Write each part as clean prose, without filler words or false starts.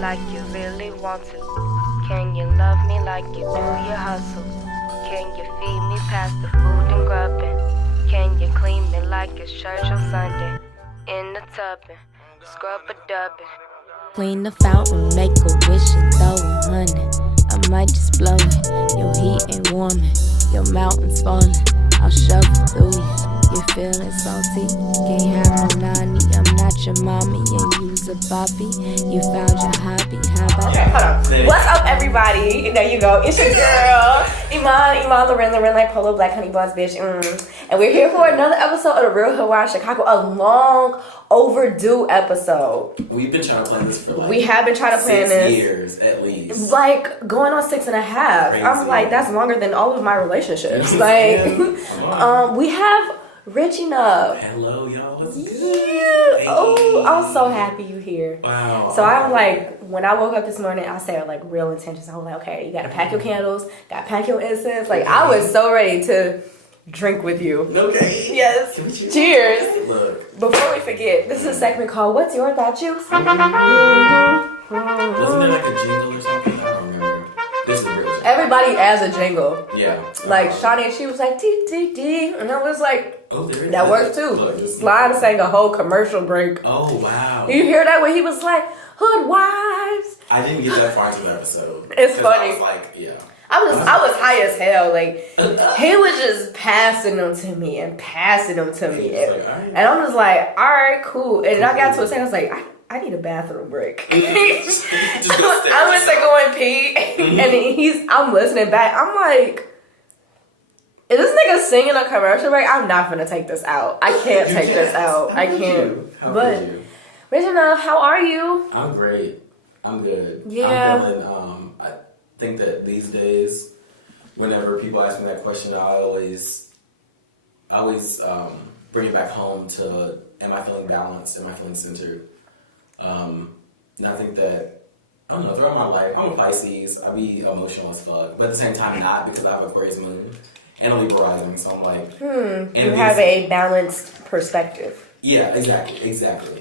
like you really want to? Can you love me like you do your hustle? Can you feed me past the food and grubbing? Can you clean me like it's church on Sunday? In the tubbing, scrub a dubbing. Clean the fountain, make a wish and throw 100. I might just blow it. Your heat ain't warming, your mountain's falling. I'll shove through you. You're feeling salty, can't have no nanny. I'm not your mommy and you's a Bobby. You found your hobby, how about Okay, hold on. What's up, everybody? There you go. It's your girl, Iman Loren, like Polo Black Honey Buns, bitch. And we're here for another episode of the Real Hoodwives of Chicago, a long overdue episode. We've been trying to plan this for we have been trying to plan 6 years at least. Like going on 6.5. Crazy. I'm like, that's longer than all of my relationships. Like, we have richienough. Hello, y'all. What's good? Yeah. Hey. Oh, I'm so happy you here. Wow. So I'm like, when I woke up this morning, I said like real intentions. I was like, okay, you gotta pack your candles, gotta pack your incense. Like I was so ready to drink with you. Okay. Yes. Cheers. Look. Before we forget, this is a segment called What's Your Thought Juice? Wasn't there like a jingle or something? I don't remember. This is real. Everybody has a jingle. Yeah. Like Shawnee, she was like T T T, and I was like, oh, there it is. that works too. Look, Slime sang a whole commercial break. Oh wow. You hear that when he was like Hoodwives? I didn't get that far into the episode. It's funny. I was like, yeah. I was high as hell. Like he was just passing them to me and passing them to me, Like, all right. and I was like, all right, cool. And I got to a second, I was like, I need a bathroom break. Just I went to go and pee, and I'm listening back. I'm like, is this nigga singing a commercial break? I'm not gonna take this out. I can't take this out. I can't. How Regina, how are you? I'm great. I'm good. Yeah. I'm feeling, I think that these days, whenever people ask me that question, I always bring it back home to, am I feeling balanced? Am I feeling centered? And I think that, I don't know, throughout my life, I'm a Pisces, I be emotional as fuck, but at the same time not, because I have Aquarius moon and a Libra rising, so I'm like... You have a balanced perspective. Yeah, exactly.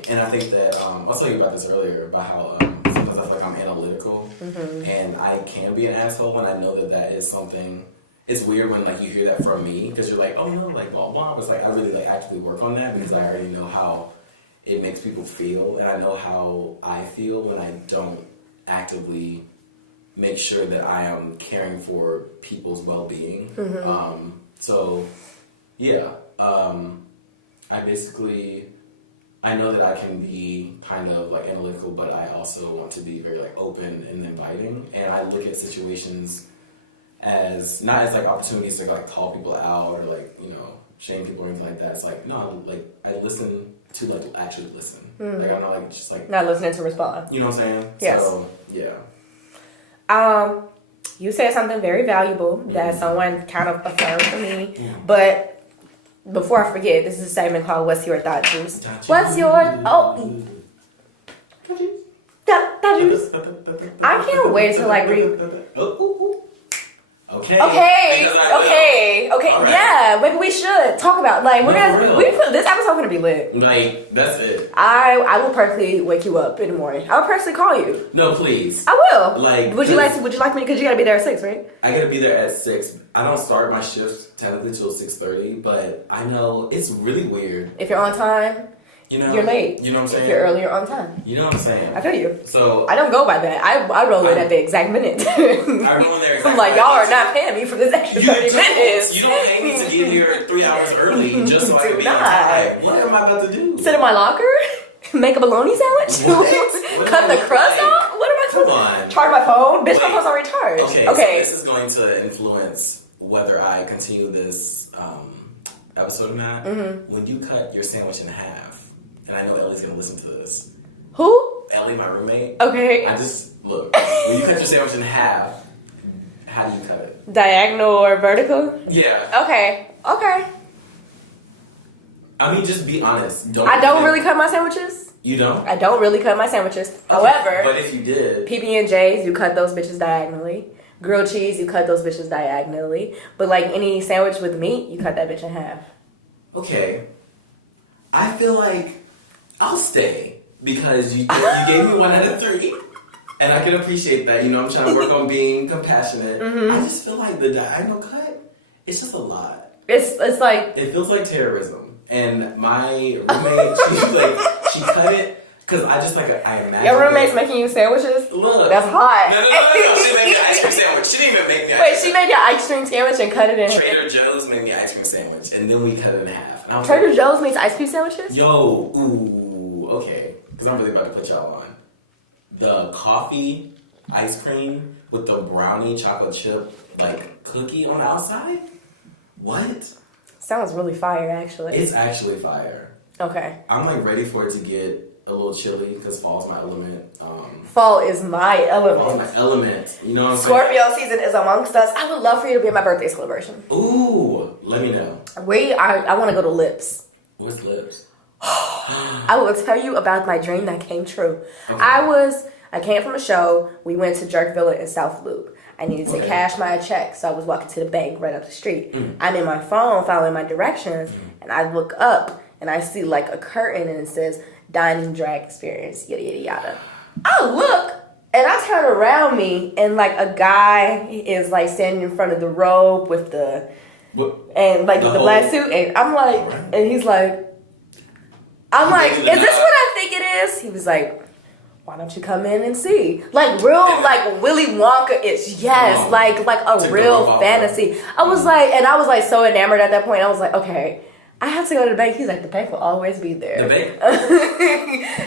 And I think that, I was talking about this earlier, about how sometimes I feel like I'm analytical, and I can be an asshole when I know that is something... It's weird when like you hear that from me, because you're like, oh no, like blah blah, but it's like I really like actively work on that, because I already know how it makes people feel, and I know how I feel when I don't actively make sure that I am caring for people's well-being. So, yeah, I know that I can be kind of like analytical, but I also want to be very like open and inviting, and I look at situations as not as like opportunities to like call people out or like, you know, shame people or anything like that. It's like, no, like I listen to like actually listen. Like I'm not like just like Not listening to respond. You know what I'm saying? Yes. So yeah. You said something very valuable that someone kind of affirmed for me. But before I forget, this is a segment called What's Your Thought Juice? What's your thought juice? I can't wait to like read. Okay. Okay. Right. Yeah, maybe we should talk about like we're No, for gonna real. this episode's gonna be lit. Like that's it. I will personally wake you up in the morning. I will personally call you. No, please. I will. Like, would you like me? Because you gotta be there at 6, right? I gotta be there at 6. I don't start my shift technically till 6:30, but I know it's really weird. If you're on time, You know, you're late. You know what I'm saying? If you're early, you're on time. You know what I'm saying? I feel you. So I don't go by that. I roll in at the exact minute. I roll in there. Exactly I'm like, y'all are not paying me for this extra 30 minutes. You don't pay me to get here 3 hours early just so I can be on time. What am I about to do? Sit in my locker, make a bologna sandwich, What cut am I the crust like? off. What am I supposed Come to on. charge my phone? Bitch, my Wait. phone's already charged. Okay. So this is going to influence whether I continue this episode or not. When you cut your sandwich in half, and I know Ellie's gonna listen to this. Who? Ellie, my roommate. Okay. I just look. When you cut your sandwich in half, how do you cut it? Diagonal or vertical? Yeah. Okay. I mean, just be honest. I don't really cut my sandwiches. You don't? I don't really cut my sandwiches. However, but if you did, PB&J's, you cut those bitches diagonally. Grilled cheese, you cut those bitches diagonally. But like any sandwich with meat, you cut that bitch in half. okay. I feel like I'll stay because you gave me 1 out of 3. And I can appreciate that. You know, I'm trying to work on being compassionate. I just feel like the diagonal cut, it's just a lot. It's like... It feels like terrorism. And my roommate, she cut it. Because I imagine... Your roommate's making you sandwiches? Look. That's hot. No. She made me an ice cream sandwich. She didn't even make me an Wait, she made you an ice cream sandwich and cut it in... Trader Joe's made me an ice cream sandwich. And then we cut it in half. And I was Trader Joe's makes ice cream sandwiches? Yo, ooh, okay. Because I'm really about to put y'all on. The coffee ice cream with the brownie chocolate chip, like, cookie on the outside? What? Sounds really fire, actually. It's actually fire. Okay. I'm, like, ready for it to get a little chilly because fall's my element. Fall is my element. Fall's my element. You know what I'm saying? Scorpio season is amongst us. I would love for you to be at my birthday celebration. Ooh, let me know. I want to go to Lips. What's Lips? I will tell you about my dream that came true. Okay. I came from a show. We went to Jerk Villa in South Loop. I needed to cash my check, so I was walking to the bank right up the street. I'm in my phone following my directions, and I look up, and I see like a curtain, and it says dining drag experience, yada, yada, yada. I look, and I turn around me, and like a guy is like standing in front of the robe with the black suit, and I'm like, and he's like, I'm like, is this what I think it is? He was like, why don't you come in and see? Like real, like Willy Wonka-ish. Yes, like a real fantasy. I was like so enamored at that point. I was like, okay, I have to go to the bank. He's like, the bank will always be there. The bank?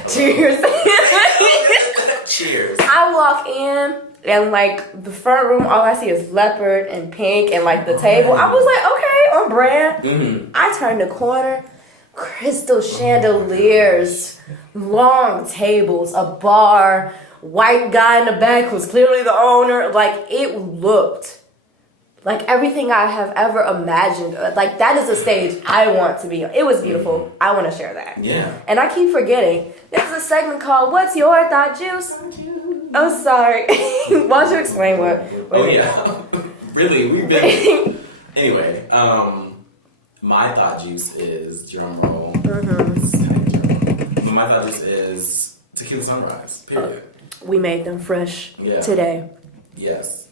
Cheers. Cheers. I walk in and like the front room, all I see is leopard and pink and like the table. I was like, okay, on brand. I turn the corner. Crystal chandeliers, long tables, a bar, white guy in the back who's clearly the owner. Like, it looked like everything I have ever imagined. Like, that is a stage I want to be on. It was beautiful. I want to share that. Yeah. And I keep forgetting. There's a segment called What's Your Thought Juice? Oh, sorry. Why don't you explain what Oh, yeah. Really, we've been... Anyway, my thought juice is, drum roll. It's tiny drum roll. But my thought juice is tequila sunrise, period. We made them fresh today. Yes.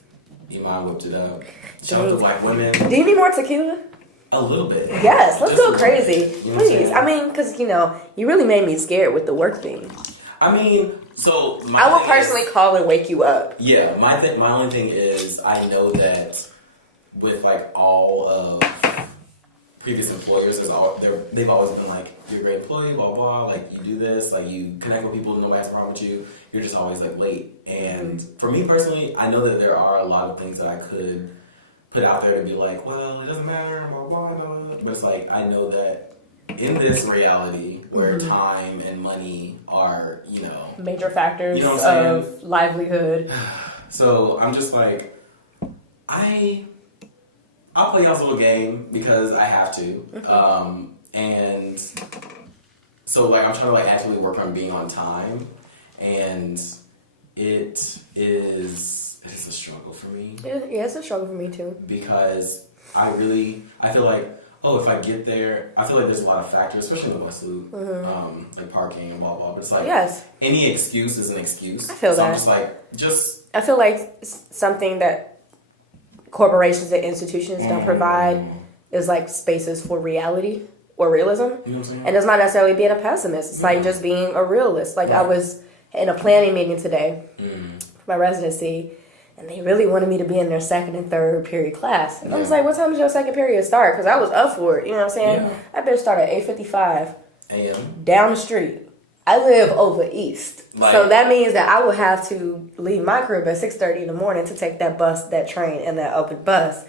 Iman whipped it up. Shout out to black women. Do you need more tequila? A little bit. Yes, let's go crazy. You know what I'm Please. saying? I mean, because, you really made me scared with the work thing. I mean, so... I will personally call and wake you up. Yeah, my only thing is I know that with, like, all of... previous employers, they've always been like, you're a great employee, blah, blah, like, you do this, like, you connect with people, no ass wrong with you, you're just always, like, late. And for me personally, I know that there are a lot of things that I could put out there to be like, well, it doesn't matter, blah, blah, blah. But it's like, I know that in this reality where time and money are, major factors of livelihood. So I'm just like, I'll play y'all's little game because I have to. And so, like, I'm trying to, like, actively work on being on time. And it is a struggle for me. Yeah, it's a struggle for me, too. Because I feel like, if I get there, I feel like there's a lot of factors, especially in the West Loop, like parking and blah, blah. But it's like, any excuse is an excuse. I feel so that. I'm just like, I feel like something that corporations and institutions don't provide is like spaces for reality or realism. You know what I'm saying? And it's not necessarily being a pessimist. It's like just being a realist. Like I was in a planning meeting today for my residency, and they really wanted me to be in their second and third period class. And I was like, what time does your second period start? Because I was up for it. You know what I'm saying? Yeah. I better start at 8:55 a.m. down the street. I live over east. So that means that I will have to leave my crib at 6:30 in the morning to take that bus, that train, and that open bus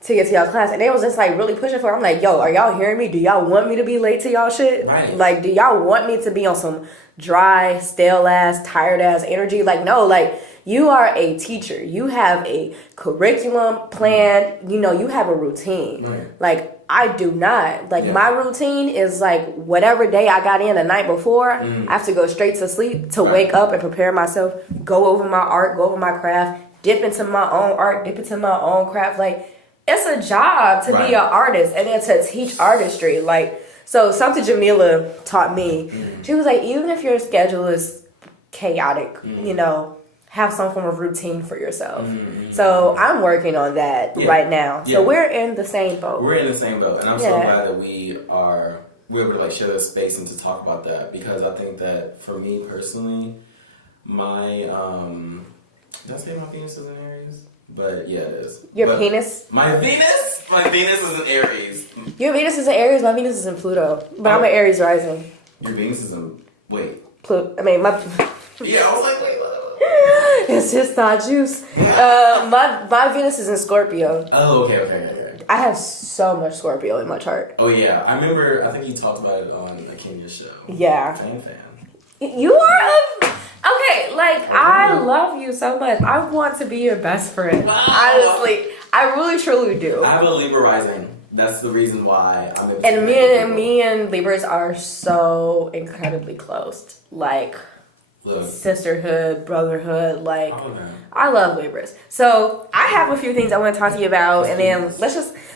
to get to y'all class. And they was just like really pushing for it. I'm like, yo, are y'all hearing me? Do y'all want me to be late to y'all shit? Right. Like, do y'all want me to be on some dry, stale ass, tired ass energy? Like, no, like, you are a teacher. You have a curriculum plan. You have a routine. Right. Like, I do not. Like, my routine is like whatever day I got in the night before, I have to go straight to sleep to wake up and prepare myself, go over my art, go over my craft, dip into my own art, dip into my own craft. Like, it's a job to be an artist and then to teach artistry. Like, so something Jamila taught me, she was like, even if your schedule is chaotic, have some form of routine for yourself. So I'm working on that right now. So we're in the same boat. We're in the same boat, and I'm so glad that we're able to like share this space and to talk about that, because I think that for me personally, my did I say my Venus is in Aries? But yeah, it is. Your penis? My Venus is in Aries. Your Venus is in Aries. My Venus is in Pluto, but I'm an Aries rising. Your Venus is in my. Yeah, I was like, wait. It's just thought juice. My Venus is in Scorpio. Oh, okay. I have so much Scorpio in my chart. Oh yeah, I remember. I think you talked about it on a Kenya show. Yeah. Fan. You are okay. Like I love you so much. I want to be your best friend. Wow. Honestly, I really truly do. I have a Libra rising. That's the reason why I'm. And me and Libras are so incredibly close. Like. Look. Sisterhood, brotherhood, like I love Libras. So I have a few things I want to talk to you about, and then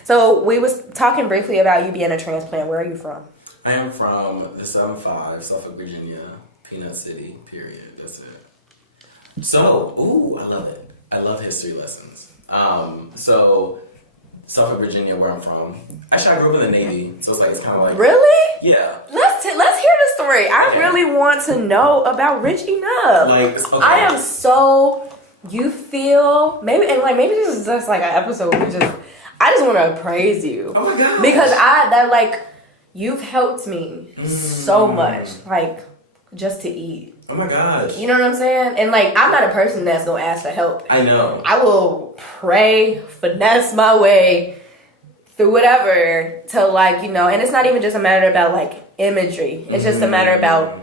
so we was talking briefly about you being a transplant. Where are you from? I am from the 7-5, Suffolk, Virginia, Peanut City, period. That's it. So, I love it. I love history lessons. So Suffolk, Virginia, where I'm from. Actually, I grew up in the Navy, so it's kind of like really. Yeah. Let's hear the story. I really want to know about richienough. Like, okay. I am so. You feel maybe this is just like an episode. I just want to praise you. Oh my god. Because you've helped me so much. Like just to eat. Oh my gosh. You know what I'm saying? And like, I'm not a person that's gonna ask for help. I know. I will pray, finesse my way through whatever to like, you know, and it's not even just a matter about like imagery. It's just a matter about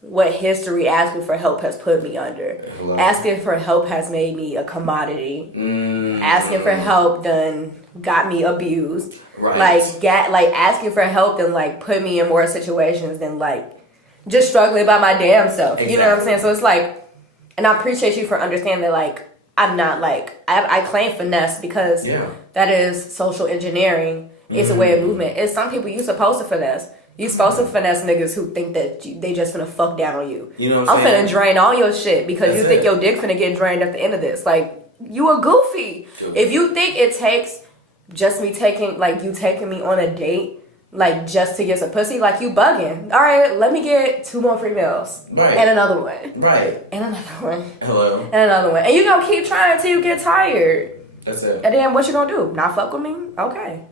what history asking for help has put me under. Asking for help has made me a commodity. Asking for help done got me abused. Right. Like asking for help done like put me in more situations than like just struggling by my damn self. Exactly. You know what I'm saying? So it's like, and I appreciate you for understanding that like I'm not like I claim finesse because that is social engineering. It's a way of movement. It's some people you supposed to finesse. You supposed to finesse niggas who think that they just finna fuck down on you. You know what I'm saying? I'm finna drain all your shit because you think your dick finna get drained at the end of this. Like, you a goofy. If you think it takes just me taking me on a date, like, just to get some pussy, like, you bugging. All right, let me get 2 more free meals. Right. And another one. Right. And another one. Hello. And another one. And you gonna keep trying until you get tired. That's it. And then what you gonna do? Not fuck with me? Okay.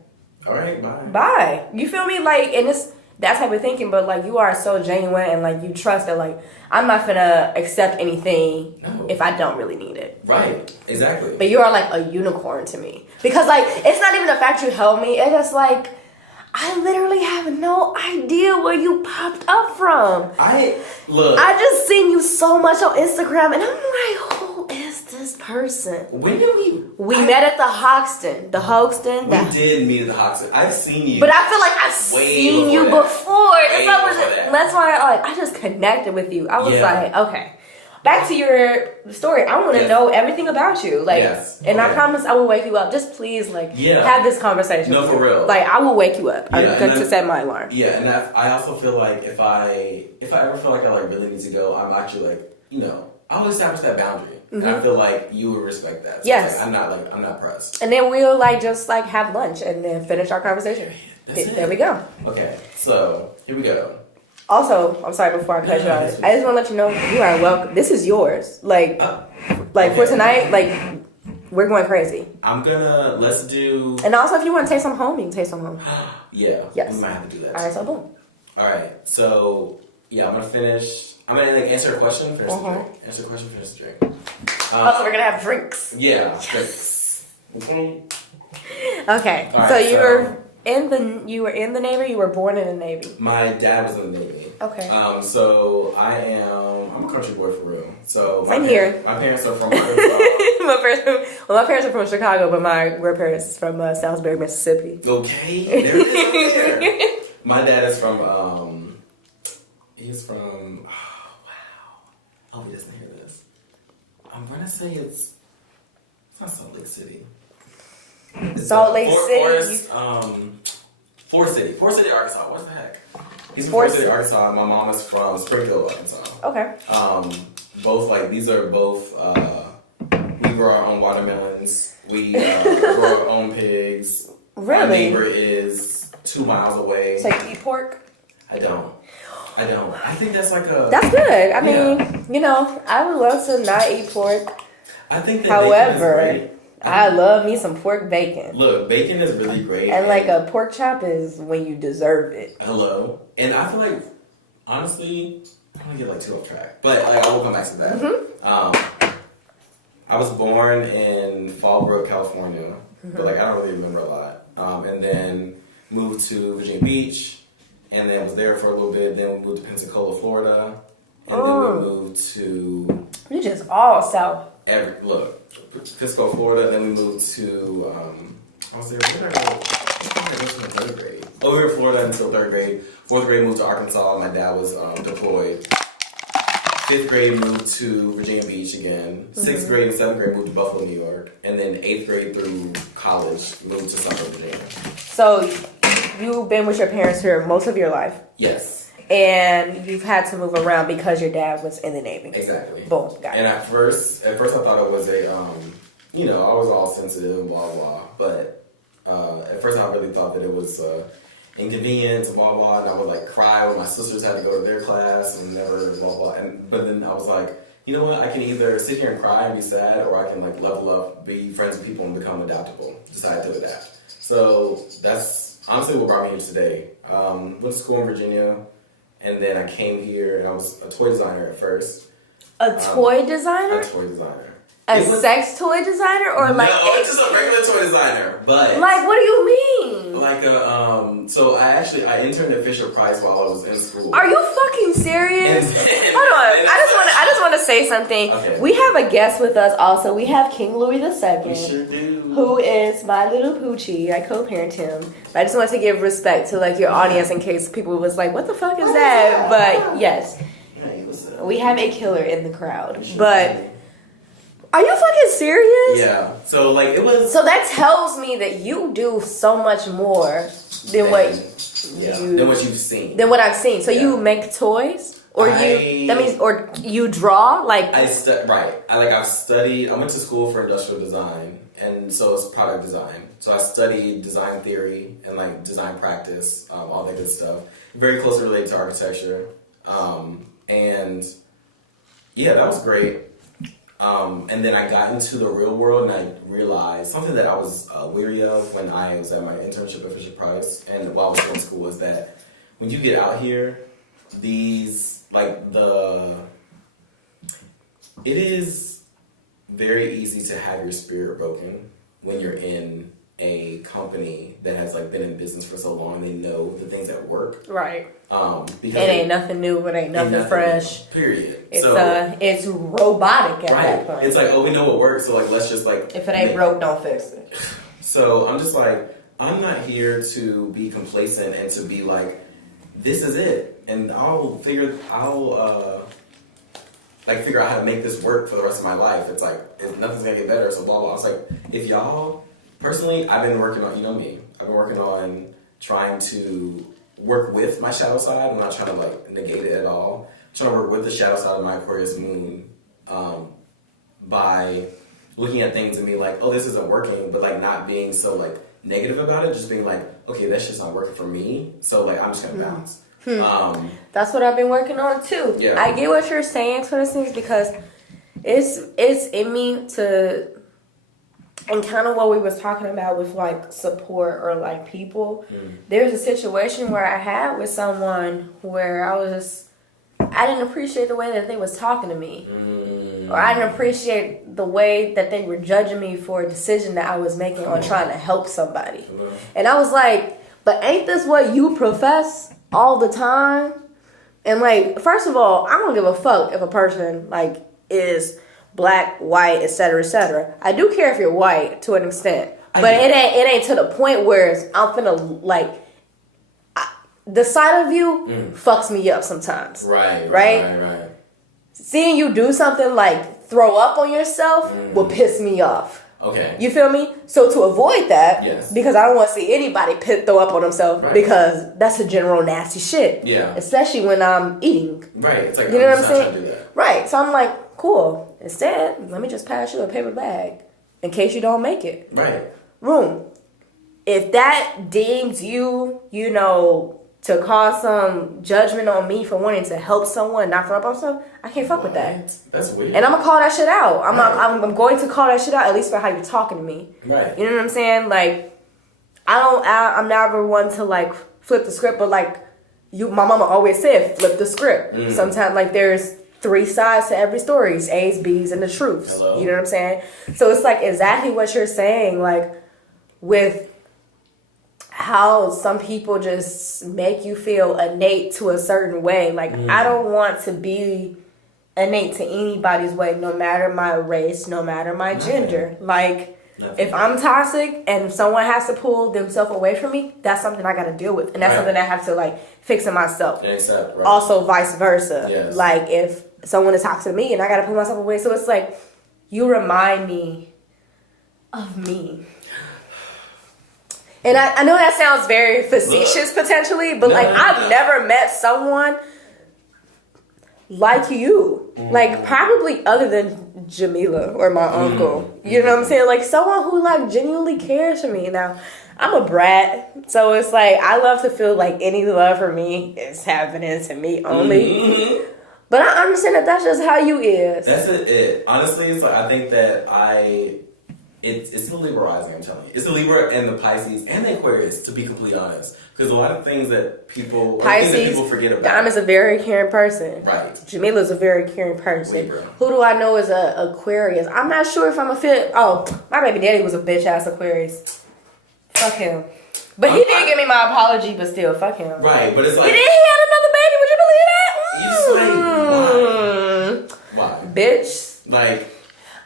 All right, bye. Bye. You feel me? Like, and it's that type of thinking, but like you are so genuine and like you trust that like I'm not gonna accept anything if I don't really need it. Right. Exactly. But you are like a unicorn to me. Because like it's not even the fact you helped me, it's just like I literally have no idea where you popped up from. I just seen you so much on Instagram and I'm like, who is this person? When did we met at the Hoxton. We did meet at the Hoxton. I've seen you. But I feel like I've seen you before. That's why I just connected with you. I was like, okay. Back to your story. I want to know everything about you. Like, and I promise I will wake you up. Just please, like, have this conversation. No, for real. Like, I will wake you up. I'm going to set my alarm. Yeah, and I also feel like if I ever feel like I like really need to go, I'm actually like, you know, I'll establish that boundary. And I feel like you would respect that. So yes. Like, I'm not pressed. And then we'll like just like have lunch and then finish our conversation. There we go. Okay, so here we go. Also, I'm sorry before I cut you off. I just want to let you know you are welcome. This is yours. Like for tonight, like we're going crazy. Let's do. And also, if you want to take some home, you can take some home. Yeah. Yes. We might have to do that. All right. So boom. All right. So yeah, I'm gonna finish. I'm gonna like answer a question, finish the drink. Answer a question, finish the drink. Also, we're gonna have drinks. Yeah. Yes. Drinks. Okay. Right, so you were in the Navy. You were born in the Navy. My dad was in the Navy. Okay. So I'm a country boy for real. So same here. My parents are from. my parents are from Chicago, but my grandparents is from Salisbury, Mississippi. Okay. There it is over there. My dad is from. He's from. Oh wow. Oh, he doesn't hear this. I'm gonna say it's not Salt Lake City. Salt Lake City. Forest City, Arkansas. What the heck? He's from Forest City, Arkansas. My mom is from Springfield, Arkansas. Okay. both like these are both. We grow our own watermelons. We grow our own pigs. Really? My neighbor is 2 miles away. So you eat pork? I don't. I think that's like a. That's good. I mean, you know, I would love to not eat pork. I think that However, bacon is great. I love me some pork bacon. Look, bacon is really great. And like a pork chop is when you deserve it. Hello. And I feel like, honestly, I'm going to get like too off track. But like, I will come back to that. Mm-hmm. I was born in Fallbrook, California. But like, I don't really remember a lot. And then moved to Virginia Beach. And then was there for a little bit. Then we moved to Pensacola, Florida. And then we moved to... You just all south. Pensacola, Florida. Then we moved to... I was there... Where did I go? I was in the 3rd grade. Oh, we were in Florida until 3rd grade. 4th grade moved to Arkansas. My dad was deployed. 5th grade moved to Virginia Beach again. 6th grade and 7th grade moved to Buffalo, New York. And then 8th grade through college moved to Sumter, Virginia. So... You've been with your parents for most of your life. Yes. And you've had to move around because your dad was in the Navy. Exactly. Boom. Got it. And at first I thought it was a, you know, I was all sensitive and blah, blah. But at first I really thought that it was inconvenient and blah, blah. And I would like cry when my sisters had to go to their class and never blah, blah. But then I was like, you know what? I can either sit here and cry and be sad, or I can like level up, be friends with people, and become adaptable. Decided to adapt. So that's honestly what brought me here today. Went to school in Virginia, and then I came here, and I was a toy designer at first. A toy designer? A toy designer. A sex toy designer, or like no, just a regular toy designer. But like, what do you mean? Like so I interned at Fisher-Price while I was in school. Are you fucking serious? Hold on, I just want to say something. Okay. We have a guest with us also. We have King Louis II. We sure do. Who is my little poochie. I co-parent him. But I just want to give respect to like your audience in case people was like, what the fuck is that? But yes, we have a killer in the crowd. But are you fucking serious? Yeah. So like it was. So that tells me that you do so much more than what you've seen. Than what I've seen. So you make toys, or you draw like. I've studied. I went to school for industrial design, and so it's product design. So I studied design theory and like design practice, all that good stuff. Very closely related to architecture, and yeah, that was great. And then I got into the real world, and I realized something that I was weary of when I was at my internship at Fisher-Price and while I was in school is that when you get out here, it is very easy to have your spirit broken when you're in a company that has like been in business for so long. They know the things that work. Right. Because it ain't nothing new. It ain't nothing fresh. Period. It's robotic at that point. It's like, oh, we know what works, so like let's just like if it ain't broke, don't fix it. So I'm just like, I'm not here to be complacent and to be like, this is it, and I'll figure out how to make this work for the rest of my life. It's like nothing's gonna get better, so blah blah. It's like if y'all. Personally, I've been working on, you know me, I've been working on trying to work with my shadow side. I'm not trying to like negate it at all. I'm trying to work with the shadow side of my Aquarius moon by looking at things and being like, oh, this isn't working, but like not being so like negative about it, just being like, okay, that's just not working for me. So like, I'm just gonna bounce. That's what I've been working on too. Yeah. I get what you're saying to these things because it's in me to... And kind of what we was talking about with like support or like people. There's a situation where I had with someone where I didn't appreciate the way that they was talking to me. Or I didn't appreciate the way that they were judging me for a decision that I was making on trying to help somebody. And I was like, but ain't this what you profess all the time? And like, first of all, I don't give a fuck if a person like is black, white, etc., etc. I do care if you're white to an extent, but it ain't to the point where I'm finna like the side of you fucks me up sometimes. Right. Seeing you do something like throw up on yourself will piss me off. Okay. You feel me? So to avoid that, yes. because I don't want to see anybody throw up on themselves, right. because that's a general nasty shit. Yeah. Especially when I'm eating. Right. It's like, you know what I'm saying? Trying to do that. Right. So I'm like, cool. Instead, let me just pass you a paper bag in case you don't make it. Right. Room. If that deems you, you know, to cause some judgment on me for wanting to help someone, not throw up on stuff, I can't fuck with that. That's weird. And I'm gonna call that shit out. I'm going to call that shit out, at least for how you're talking to me. Right. You know what I'm saying? Like, I'm never one to like flip the script, but like my mama always said, flip the script. Sometimes like there's 3 sides to every story, A's, B's, and the truths. Hello. You know what I'm saying? So it's like exactly what you're saying, like with how some people just make you feel innate to a certain way. Like, I don't want to be innate to anybody's way, no matter my race, no matter my gender. Like, if I'm toxic and if someone has to pull themselves away from me, that's something I got to deal with. And that's something I have to, like, fix in myself. Accept, right. Also, vice versa. Yes. Like, if someone is toxic to me and I got to pull myself away. So it's like, you remind me of me. And I know that sounds very facetious potentially, but like I've never met someone like you. Like probably other than Jamila or my uncle. You know what I'm saying? Like someone who like genuinely cares for me. Now, I'm a brat, so it's like I love to feel like any love for me is happening to me only. But I understand that that's just how you is. That's it. Honestly, so I think that It's the Libra rising, I'm telling you. It's the Libra and the Pisces and the Aquarius, to be completely honest. Because a lot of things that people forget about. Dime is a very caring person. Right. Jamila's a very caring person. Libra. Who do I know is a Aquarius? I'm not sure if I'm a fit. Oh, my baby daddy was a bitch ass Aquarius. Fuck him. But he did give me my apology, but still, fuck him. Right, but it's like... He had another baby, would you believe that? You just like, why? Bitch. Like...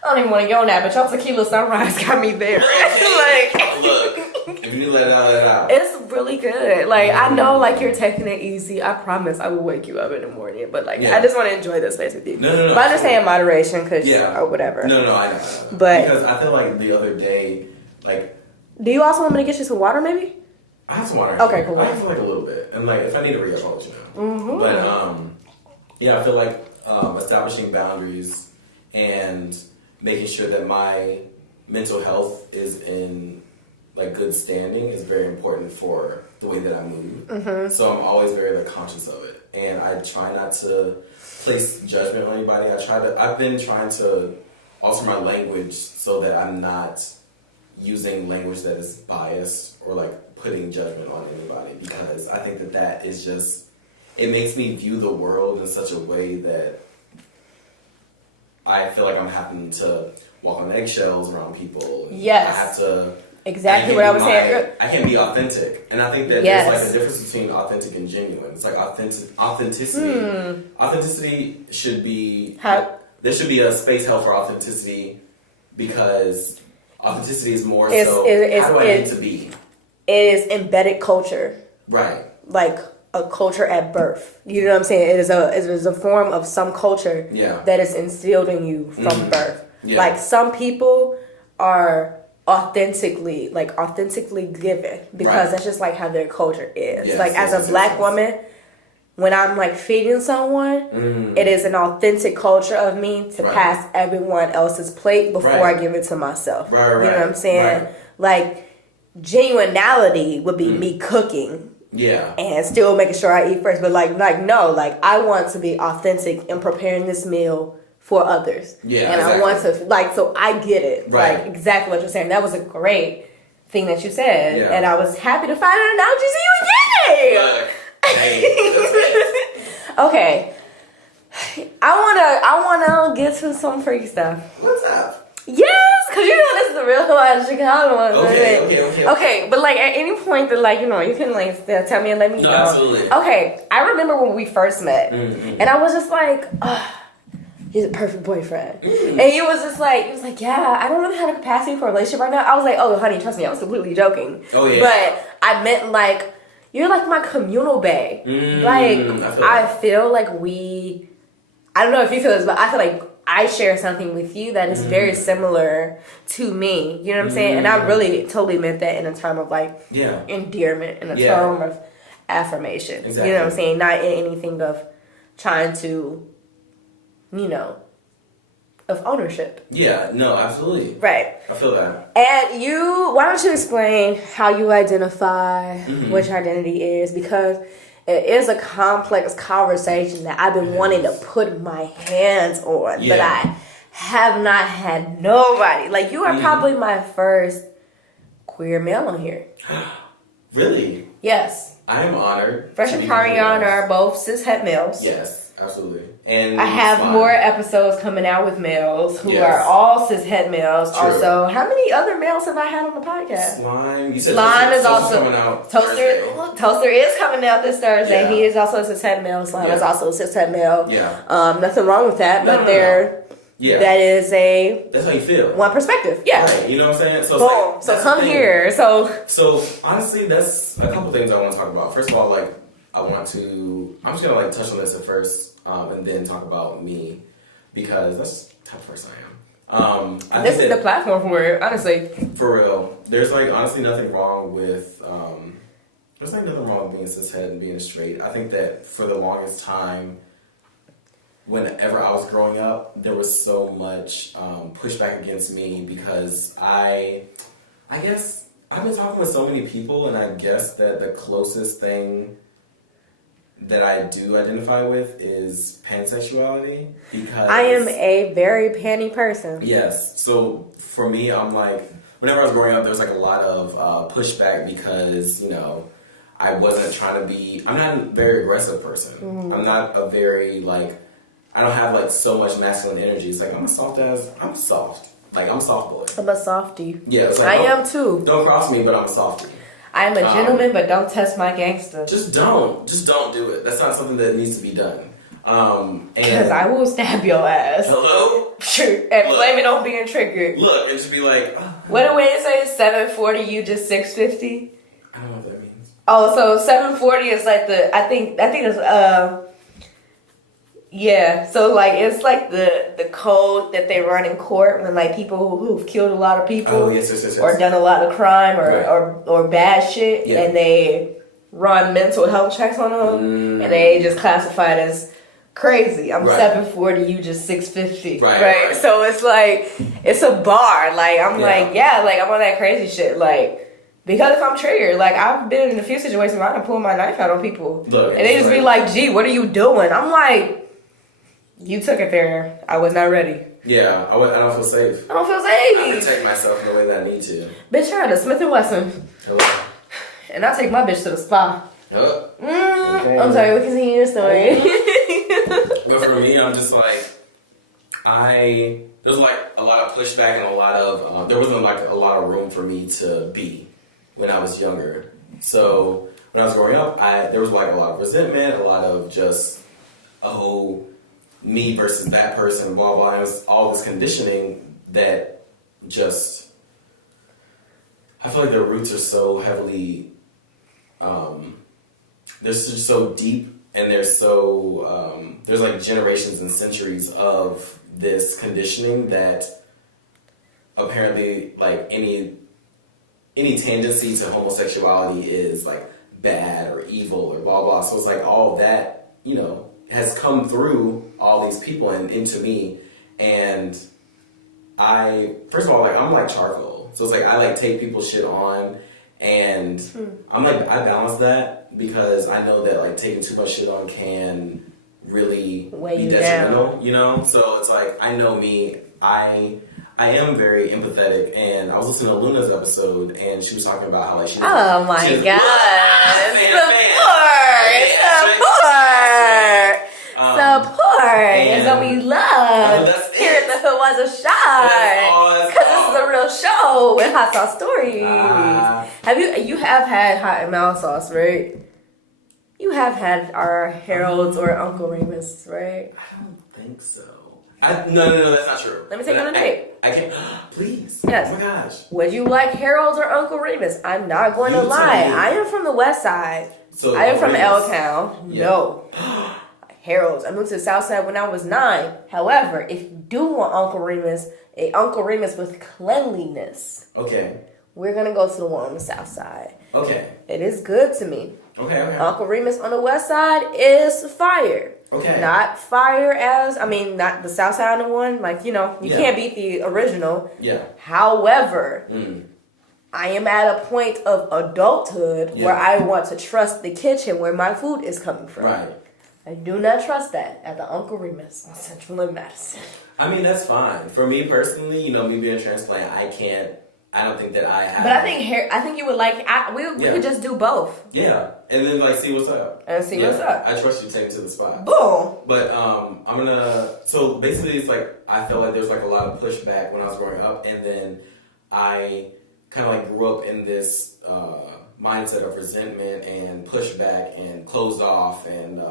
I don't even want to go on that, but y'all tequila sunrise got me there. Like, look, if you let it out, let it out. It's really good. Like, I know, like, you're taking it easy. I promise I will wake you up in the morning. But, like, I just want to enjoy this space with you. No. But I understand moderation, because, or whatever. No, I know. But, because I feel like the other day, like... Do you also want me to get you some water, maybe? I have some water. Okay, cool. I have like a little bit. And, like, if I need a re-up, I'll let you know. But, yeah, I feel like establishing boundaries and... making sure that my mental health is in like good standing is very important for the way that I move. So I'm always very like conscious of it, and I try not to place judgment on anybody. I've been trying to alter my language so that I'm not using language that is biased or like putting judgment on anybody, because I think that is just, it makes me view the world in such a way that I feel like I'm having to walk on eggshells around people. Yes. I have to... Exactly what I was saying. I can't be authentic. And I think that there's like a difference between authentic and genuine. It's like authenticity. Authenticity should be... There should be a space held for authenticity, because authenticity is more how do I need to be? It is embedded culture. Right. Like... a culture at birth. You know what I'm saying? It is a form of some culture that is instilled in you from birth. Yeah. Like some people are authentically given, because that's just like how their culture is. Yes, like as a black woman, when I'm like feeding someone, it is an authentic culture of me to pass everyone else's plate before I give it to myself. You know what I'm saying? Like genuinity would be me cooking. Yeah. And still making sure I eat first. But no, I want to be authentic in preparing this meal for others. Yeah. And exactly. I want to, so I get it. Right. Like, exactly what you're saying. That was a great thing that you said. Yeah. And I was happy to find an analogy so you again. Hey. Okay. I wanna get to some freak stuff. What's up? Yes, because you know this is the Real Hoodwives of Chicago. Okay, but like at any point that you can like tell me and let me know. Absolutely. Okay, I remember when we first met, and I was just like, he's a perfect boyfriend. And he was like, yeah, I don't really have the capacity for a relationship right now. I was like, oh, honey, trust me, I was completely joking. Oh, yeah. But I meant like, you're like my communal bae. I feel like I don't know if you feel this, but I feel like I share something with you that is very similar to me. You know what I'm saying? And I really totally meant that in a term of like endearment, in a term of affirmation. Exactly. You know what I'm saying? Not in anything of trying to, you know, of ownership. Yeah, no, absolutely. Right. I feel that. And why don't you explain how you identify what your identity is? Because it is a complex conversation that I've been wanting to put my hands on, but I have not had nobody. Like, you are probably my first queer male on here. Really? Yes. I am honored. Fresh and Cariana are both cis-het males. Yes, absolutely. And I have more episodes coming out with males who are all cis-het males. True. Also, how many other males have I had on the podcast? Slime. You said Slime is also coming out. Toaster is coming out this Thursday. Yeah. He is also a cis-het male. Slime is also a cis-het male. Yeah. Nothing wrong with that, but that is that's how you feel. One perspective. Yeah. Right. You know what I'm saying? So boom. So come here. So honestly, that's a couple things I want to talk about. First of all, like I'm just gonna like touch on this at first. And then talk about me, because that's the type of person I am. This is the platform for it, honestly. For real. There's like honestly nothing wrong with being cishet and being straight. I think that for the longest time, whenever I was growing up, there was so much pushback against me because I guess I've been talking with so many people, and I guess that the closest thing that I do identify with is pansexuality, because I am a very panty person. Yes. So for me, I'm like, whenever I was growing up, there was like a lot of pushback because, you know, I wasn't trying to be, I'm not a very aggressive person. I'm not a very like, I don't have like so much masculine energy. It's like, I'm soft. Like, I'm a soft boy. I'm a softie. Yeah. It's like, I am too. Don't cross me, but I'm a softie. I am a gentleman, but don't test my gangster. Just don't do it. That's not something that needs to be done. Because I will stab your ass. Hello? Sure. And blame it on being triggered. Look, and just be like, what do we say? 740, you just 650? I don't know what that means. Oh, so 740 is like I think it's yeah, so like it's like the code that they run in court when like people who've killed a lot of people or done a lot of crime or bad shit, and they run mental health checks on them, and they just classify it as crazy. I'm 740, you just 650. Right. So it's like it's a bar. Like I'm like I'm on that crazy shit. Like, because if I'm triggered, like I've been in a few situations where I can pull my knife out on people, and they just be like, "Gee, what are you doing?" I'm like, you took it there. I was not ready. Yeah, I don't feel safe. I don't feel safe. I protect myself in the way that I need to. Bitch, I had a Smith & Wesson. Hello. And I take my bitch to the spa. Okay. I'm sorry, we can see your story. But for me, I'm just like, there's like a lot of pushback and a lot of, there wasn't like a lot of room for me to be when I was younger. So when I was growing up, there was like a lot of resentment, a lot of just, me versus that person, blah, blah. It was all this conditioning that just, I feel like their roots are so heavily, they're just so deep, and they're so, there's like generations and centuries of this conditioning that apparently like any tendency to homosexuality is like bad or evil or blah, blah. So it's like all that, you know, has come through all these people and into me, and first of all, like I'm like charcoal, so it's like I like take people's shit on, and I'm like I balance that because I know that like taking too much shit on can really be detrimental, you know. So it's like I know me, I am very empathetic, and I was listening to Luna's episode, and she was talking about how like support is what we love here at the Hoodwives of Chicago, because this is a real show with hot sauce stories. You have had hot and mild sauce, right? You have had our Harold's or Uncle Remus, right? I don't think so. No, that's not true. Let me take you on a date. I can't. Please. Yes. Oh my gosh. Would you like Harold's or Uncle Remus? I'm not going to lie. I am from the Westside. So I am from L-Town. Yeah. No. I Harold's. I moved to the South Side when I was 9. However, if you do want Uncle Remus with cleanliness, okay, we're gonna go to the one on the South Side. Okay. It is good to me. Okay. Uncle Remus on the West Side is fire. Okay. Not fire as, not the South Side on the one. Like, you can't beat the original. Yeah. However, I am at a point of adulthood where I want to trust the kitchen where my food is coming from. Right. I do not trust that at the Uncle Remus on Central and Madison. That's fine. For me personally, me being a transplant, I don't think that I have. But I think you would like. We could just do both. Yeah, and then see what's up. And see what's up. I trust you to take me to the spot. Boom. But I'm gonna. So basically, it's like I felt like there's like a lot of pushback when I was growing up, and then I kind of like grew up in this mindset of resentment and pushback and closed off, and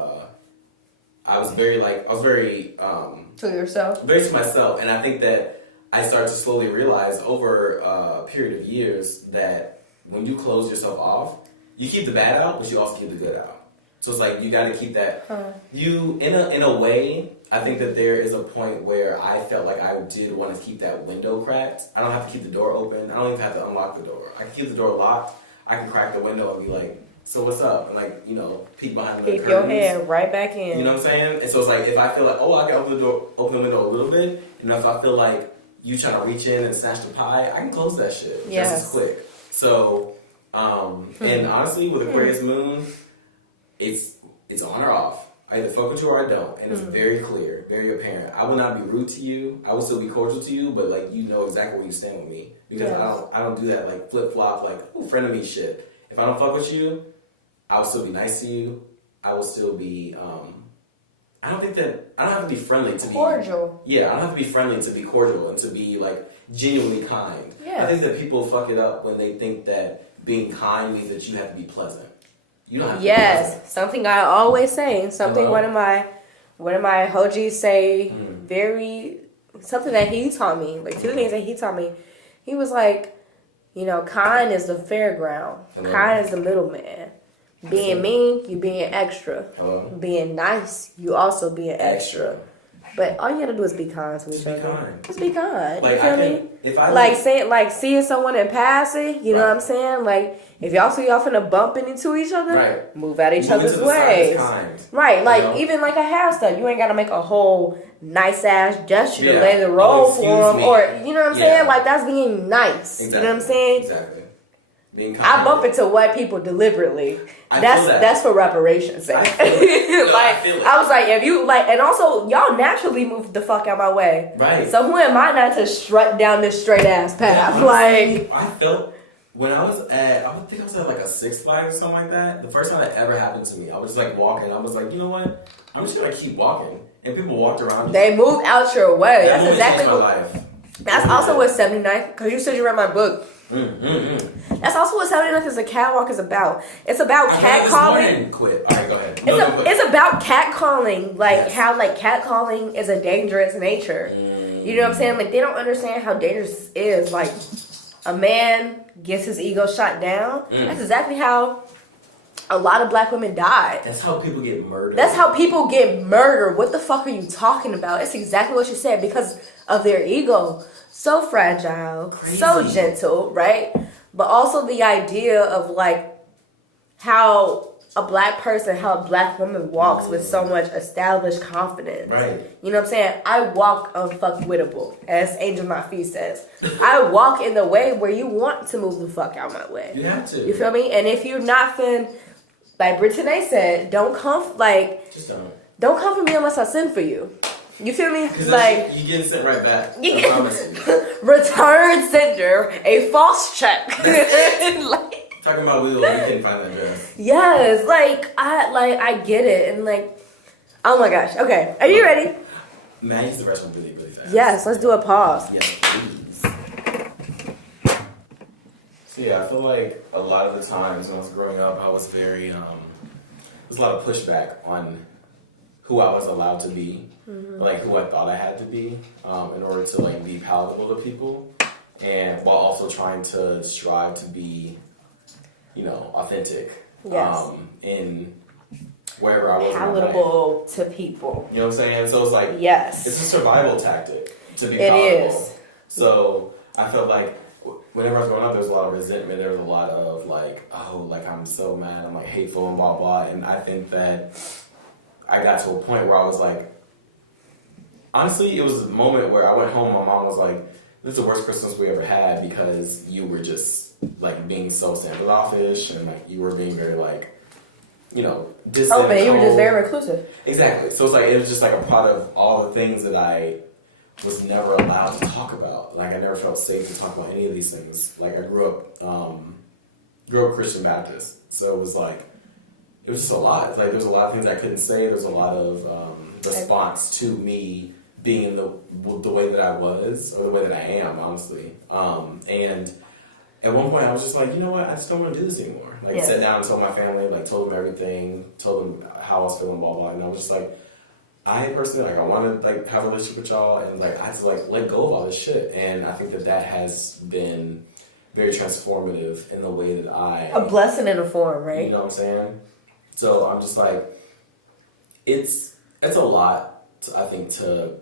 I was very to yourself. Very to myself, and I think that I started to slowly realize over a period of years that when you close yourself off, you keep the bad out, but you also keep the good out. So it's like you got to keep that. You in a way, I think that there is a point where I felt like I did want to keep that window cracked. I don't have to keep the door open. I don't even have to unlock the door. I can keep the door locked. I can crack the window and be like, "So what's up?" And peek behind the curtains. Keep your head right back in. You know what I'm saying? And so it's like if I feel like, I can open the window a little bit, and if I feel like you trying to reach in and snatch the pie, I can close that shit just as quick. So, and honestly, with Aquarius moon, it's on or off. I either fuck with you or I don't, and it's very clear, very apparent. I will not be rude to you. I will still be cordial to you, but you know exactly where you stand with me because I don't do that flip flop friend of me shit. If I don't fuck with you, I will still be nice to you. I will still be. I don't have to be friendly to be cordial. Yeah, I don't have to be friendly to be cordial and to be genuinely kind. Yeah. I think that people fuck it up when they think that being kind means that you have to be pleasant. You don't have to be pleasant. Something I always say, something one of my hojis say something that he taught me, 2 things that he taught me. He was like, kind is the fairground. Kind is the middleman. Being mean, you being extra. Hello. Being nice, you also being extra. But all you gotta do is be kind to each other. Just be kind. You feel me? If I seeing someone in passing, you know what I'm saying? If y'all see y'all finna bumping into each other, move out each other's way. Right, even a hair stuff. You ain't gotta make a whole nice ass gesture to lay the roll for them, or you know what I'm saying? That's being nice. Exactly. You know what I'm saying? Exactly. Being kind. I bump into white people deliberately. That's for reparations sake. I was like, if you and also y'all naturally move the fuck out my way. Right. So who am I not to strut down this straight ass path? I felt when I think I was at a Six Flags or something like that. The first time that ever happened to me, I was walking. I was like, you know what? I'm just gonna keep walking, and people walked around me. They moved out your way. That That's exactly my life. That's also what 79th, because you said you read my book. That's also what 79th is a catwalk is about. It's about catcalling. Quit. All right, go ahead. It's about catcalling, how catcalling is a dangerous nature. You know what I'm saying? They don't understand how dangerous it is. A man gets his ego shot down. That's exactly how a lot of black women died. That's how people get murdered. What the fuck are you talking about? It's exactly what you said, because of their ego. So fragile, crazy. So gentle, right? But also the idea of how a black woman walks with so much established confidence. Right. You know what I'm saying? I walk unfuckwittable, as Angel Mafi says. I walk in the way where you want to move the fuck out my way. You have to. You feel me? And if you're not like Brittany said, don't come just don't come for me unless I send for you. You feel me? You getting sent right back. I promise you. Return sender, a false check. Talking about we can find that address. Yes, I get it, and oh my gosh. Okay, are you ready? Man, I use the restroom really, really fast. Yes, let's do a pause. Yes, please. So yeah, I feel like a lot of the times when I was growing up, I was very there was a lot of pushback on who I was allowed to be, who I thought I had to be, in order to be palatable to people, and while also trying to strive to be, authentic. Yes. wherever I was. Palatable to people. You know what I'm saying? So it's like, yes, it's a survival tactic to be it palatable. is. So I felt like whenever I was growing up, there was a lot of resentment. There was a lot of like, oh, like I'm so mad. I'm like hateful and blah blah. And I think that I got to a point where I was like, honestly, it was a moment where I went home. My mom was like, "This is the worst Christmas we ever had because you were just like being so standoffish and like you were being very like, you know, distant. Oh, man, you were just very reclusive. Exactly. So it's like it was just like a part of all the things that I was never allowed to talk about. Like I never felt safe to talk about any of these things. Like I grew up Christian Baptist, so it was just a lot. It's like there's a lot of things I couldn't say. There's a lot of response to me being the way that I was or the way that I am, honestly. And at one point I was just like, you know what? I just don't want to do this anymore. Like I sat down and told my family, like told them everything, told them how I was feeling, blah blah. And I was just like, I personally, like, I want to, like, have a relationship with y'all, and, like, I had to, like, let go of all this shit. And I think that has been very transformative in the way that a blessing in a form, right? You know what I'm saying? So I'm just like, it's a lot, I think, to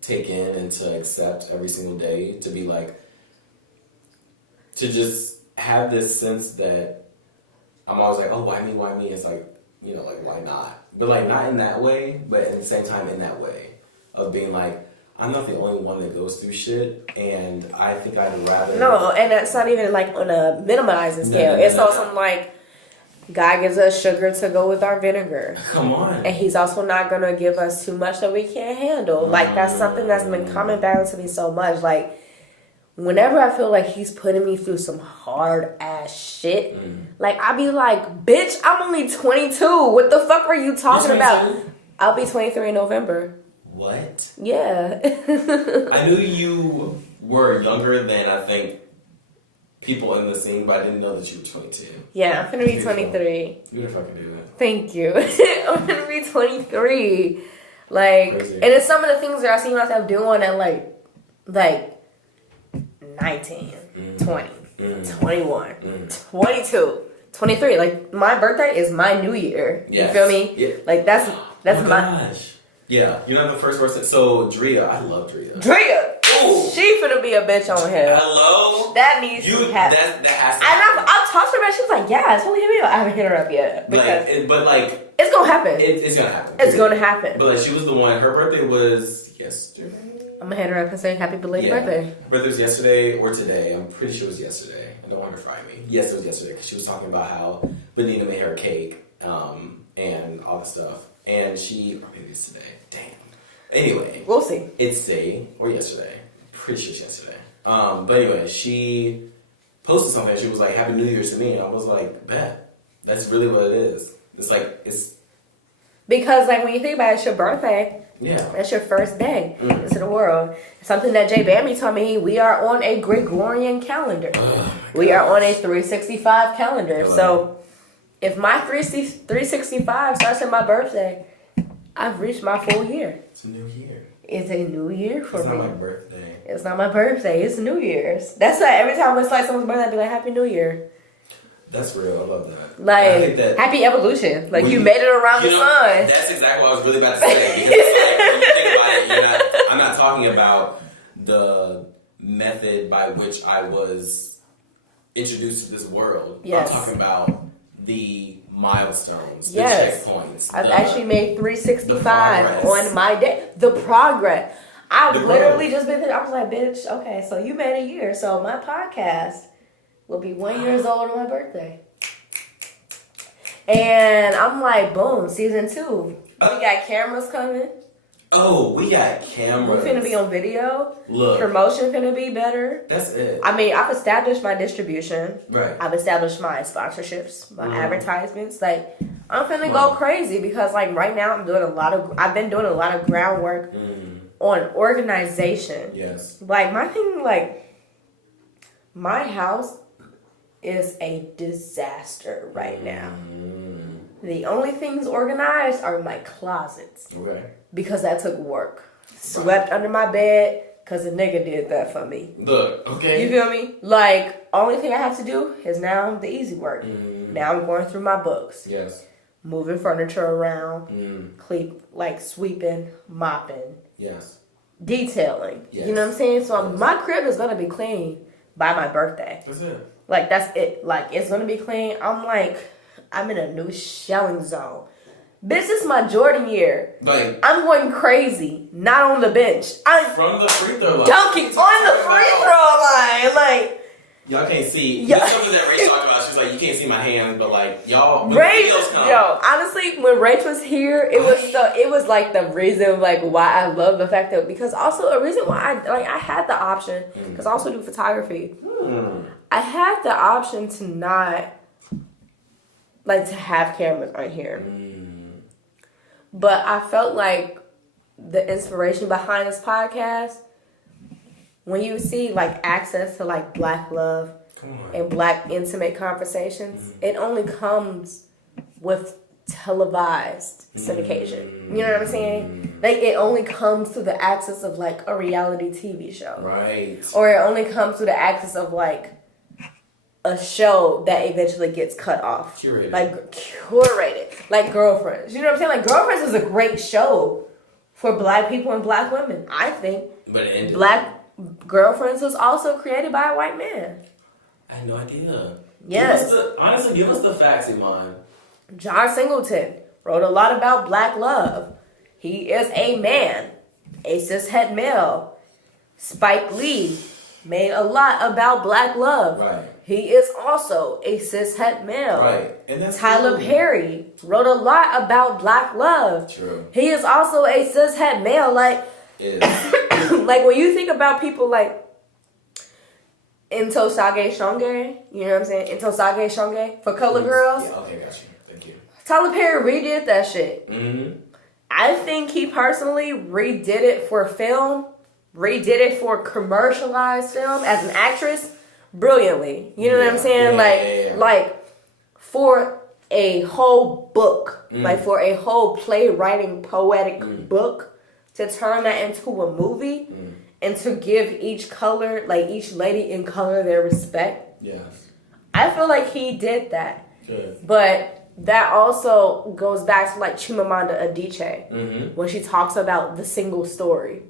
take in and to accept every single day, to be, like, to just have this sense that I'm always like, oh, why me, why me? It's like, you know, like, why not? But, like, not in that way, but at the same time in that way of being like, I'm not the only one that goes through shit, and I think I'd rather... No, and that's not even, like, on a minimizing scale. It's also, like, God gives us sugar to go with our vinegar. Come on. And he's also not going to give us too much that we can't handle. Like, that's something that's been coming back to me so much. Like, whenever I feel like he's putting me through some hard ass shit, like I be like, bitch, I'm only 22. What the fuck were you talking about? I'll be 23 in November. What? Yeah. I knew you were younger than I think people in the scene, but I didn't know that you were 22. Yeah, I'm gonna be 23. You gonna fucking do that. Thank you. I'm gonna be 23. Like, crazy. And it's some of the things that I see myself doing at like 19, 20, 21, 22, 23. Like, my birthday is my new year. Yes. You feel me? Yeah. Like, that's oh my... Gosh. Yeah, you're not the first person. So, Drea, I love Drea. Drea! Ooh. She finna be a bitch on him. Hello? That needs to happen. That has to happen. happen. I've talked to her about it. She was like, yeah, totally hit me up. I haven't hit her up yet. Because it's gonna happen. It's gonna happen. It's gonna happen. But, like, she was the one. Her birthday was yesterday. I'm gonna hit her up and say happy belated birthday. Her birthday was yesterday or today. I'm pretty sure it was yesterday. I don't want her to fry me. Yes, it was yesterday because she was talking about how Benita made her a cake and all the stuff. And or maybe it's today. Damn. Anyway. We'll see. It's today or yesterday. Pretty sure it's yesterday. But anyway, she posted something. She was like, Happy New Year's to me. And I was like, bet. That's really what it is. It's like, it's... Because, like, when you think about it, it's your birthday. Yeah. That's your first day into the world. Something that Jay Bambi told me, we are on a Gregorian calendar. We are on a 365 calendar. So, if my 365 starts at my birthday, I've reached my full year. It's a new year. It's a new year for me. It's not my birthday. It's not my birthday. It's New Year's. That's why every time it's like someone's birthday, I'd be like, Happy New Year. That's real. I love that. Like, I think that happy evolution. Like, you made it around the sun. That's exactly what I was really about to say. Because, like, when you think about it, I'm not talking about the method by which I was introduced to this world. Yes. I'm talking about the milestones, the yes. checkpoints. I've actually made 365 on my day. The progress. I've literally just been there. I was like, bitch, okay, so you made a year. So my podcast will be 1 year old on my birthday. And I'm like, boom, season 2. We got cameras coming. Oh, we got cameras. We finna be on video. Look. Promotion finna be better. That's it. I mean, I've established my distribution. Right. I've established my sponsorships, my advertisements. Like, I'm finna go crazy because, like, right now I've been doing a lot of groundwork on organization. Yes. Like, my thing, like, my house is a disaster right now. The only things organized are my closets. Okay. Because that took work. Swept under my bed because a nigga did that for me. Look, okay. You feel me? Like, only thing I have to do is now the easy work. Now I'm going through my books. Yes. moving furniture around, sweeping, mopping, yes, detailing. Yes. You know what I'm saying? So my crib is gonna be clean by my birthday. That's it. Like that's it. Like it's gonna be clean. I'm in a new shelling zone. This is my Jordan year. Like I'm going crazy, not on the bench. I'm from the free throw line. dunking on the free throw line. Like y'all can't see. Yeah. That's something that Ray talked about. She's like, you can't see my hands, but like y'all. When Ray, the videos come, honestly, when Rach was here, it was like the reason like why I love the fact that because also a reason why I had the option because I also do photography. I had the option to not to have cameras right here. But I felt like the inspiration behind this podcast, when you see access to Black love and Black intimate conversations, it only comes with televised syndication. You know what I'm saying? It only comes through the access of a reality TV show. Right. Or it only comes through the access of a show that eventually gets cut off. Curated. Like Girlfriends. You know what I'm saying? Girlfriends is a great show for Black people and Black women, I think. But it ended. Black Girlfriends was also created by a white man. I had no idea. Yes. Honestly, give us the facts, Iman. John Singleton wrote a lot about Black love. He is a man, a cishet male. Spike Lee made a lot about Black love. Right. He is also a cishet male. Right. And that's Tyler true. Perry wrote a lot about Black love. True. He is also a cishet male. When you think about people Into Sage Shonge, you know what I'm saying? Into Sage Shonge for color girls. Yeah, okay, got you. Thank you. Tyler Perry redid that shit. Mm-hmm. I think he personally redid it for film, redid it for commercialized film as an actress brilliantly. You know what I'm saying? For a whole book, for a whole playwriting poetic book, to turn that into a movie and to give each color, each lady in color their respect. Yes. I feel like he did that. Good. But that also goes back to Chimamanda Adichie when she talks about the single story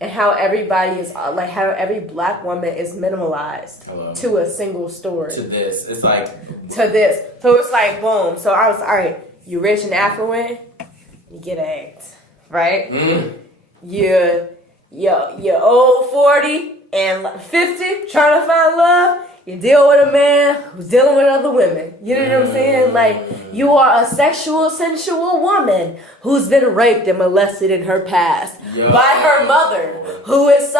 and how everybody is how every Black woman is minimalized to a single story. To this, it's to this. So it's boom. So I was all right. You rich and affluent, you get AIDS, right? You're old 40 and 50 trying to find love. You deal with a man who's dealing with other women. You know what I'm saying? You are a sexual, sensual woman who's been raped and molested in her past by her mother, who is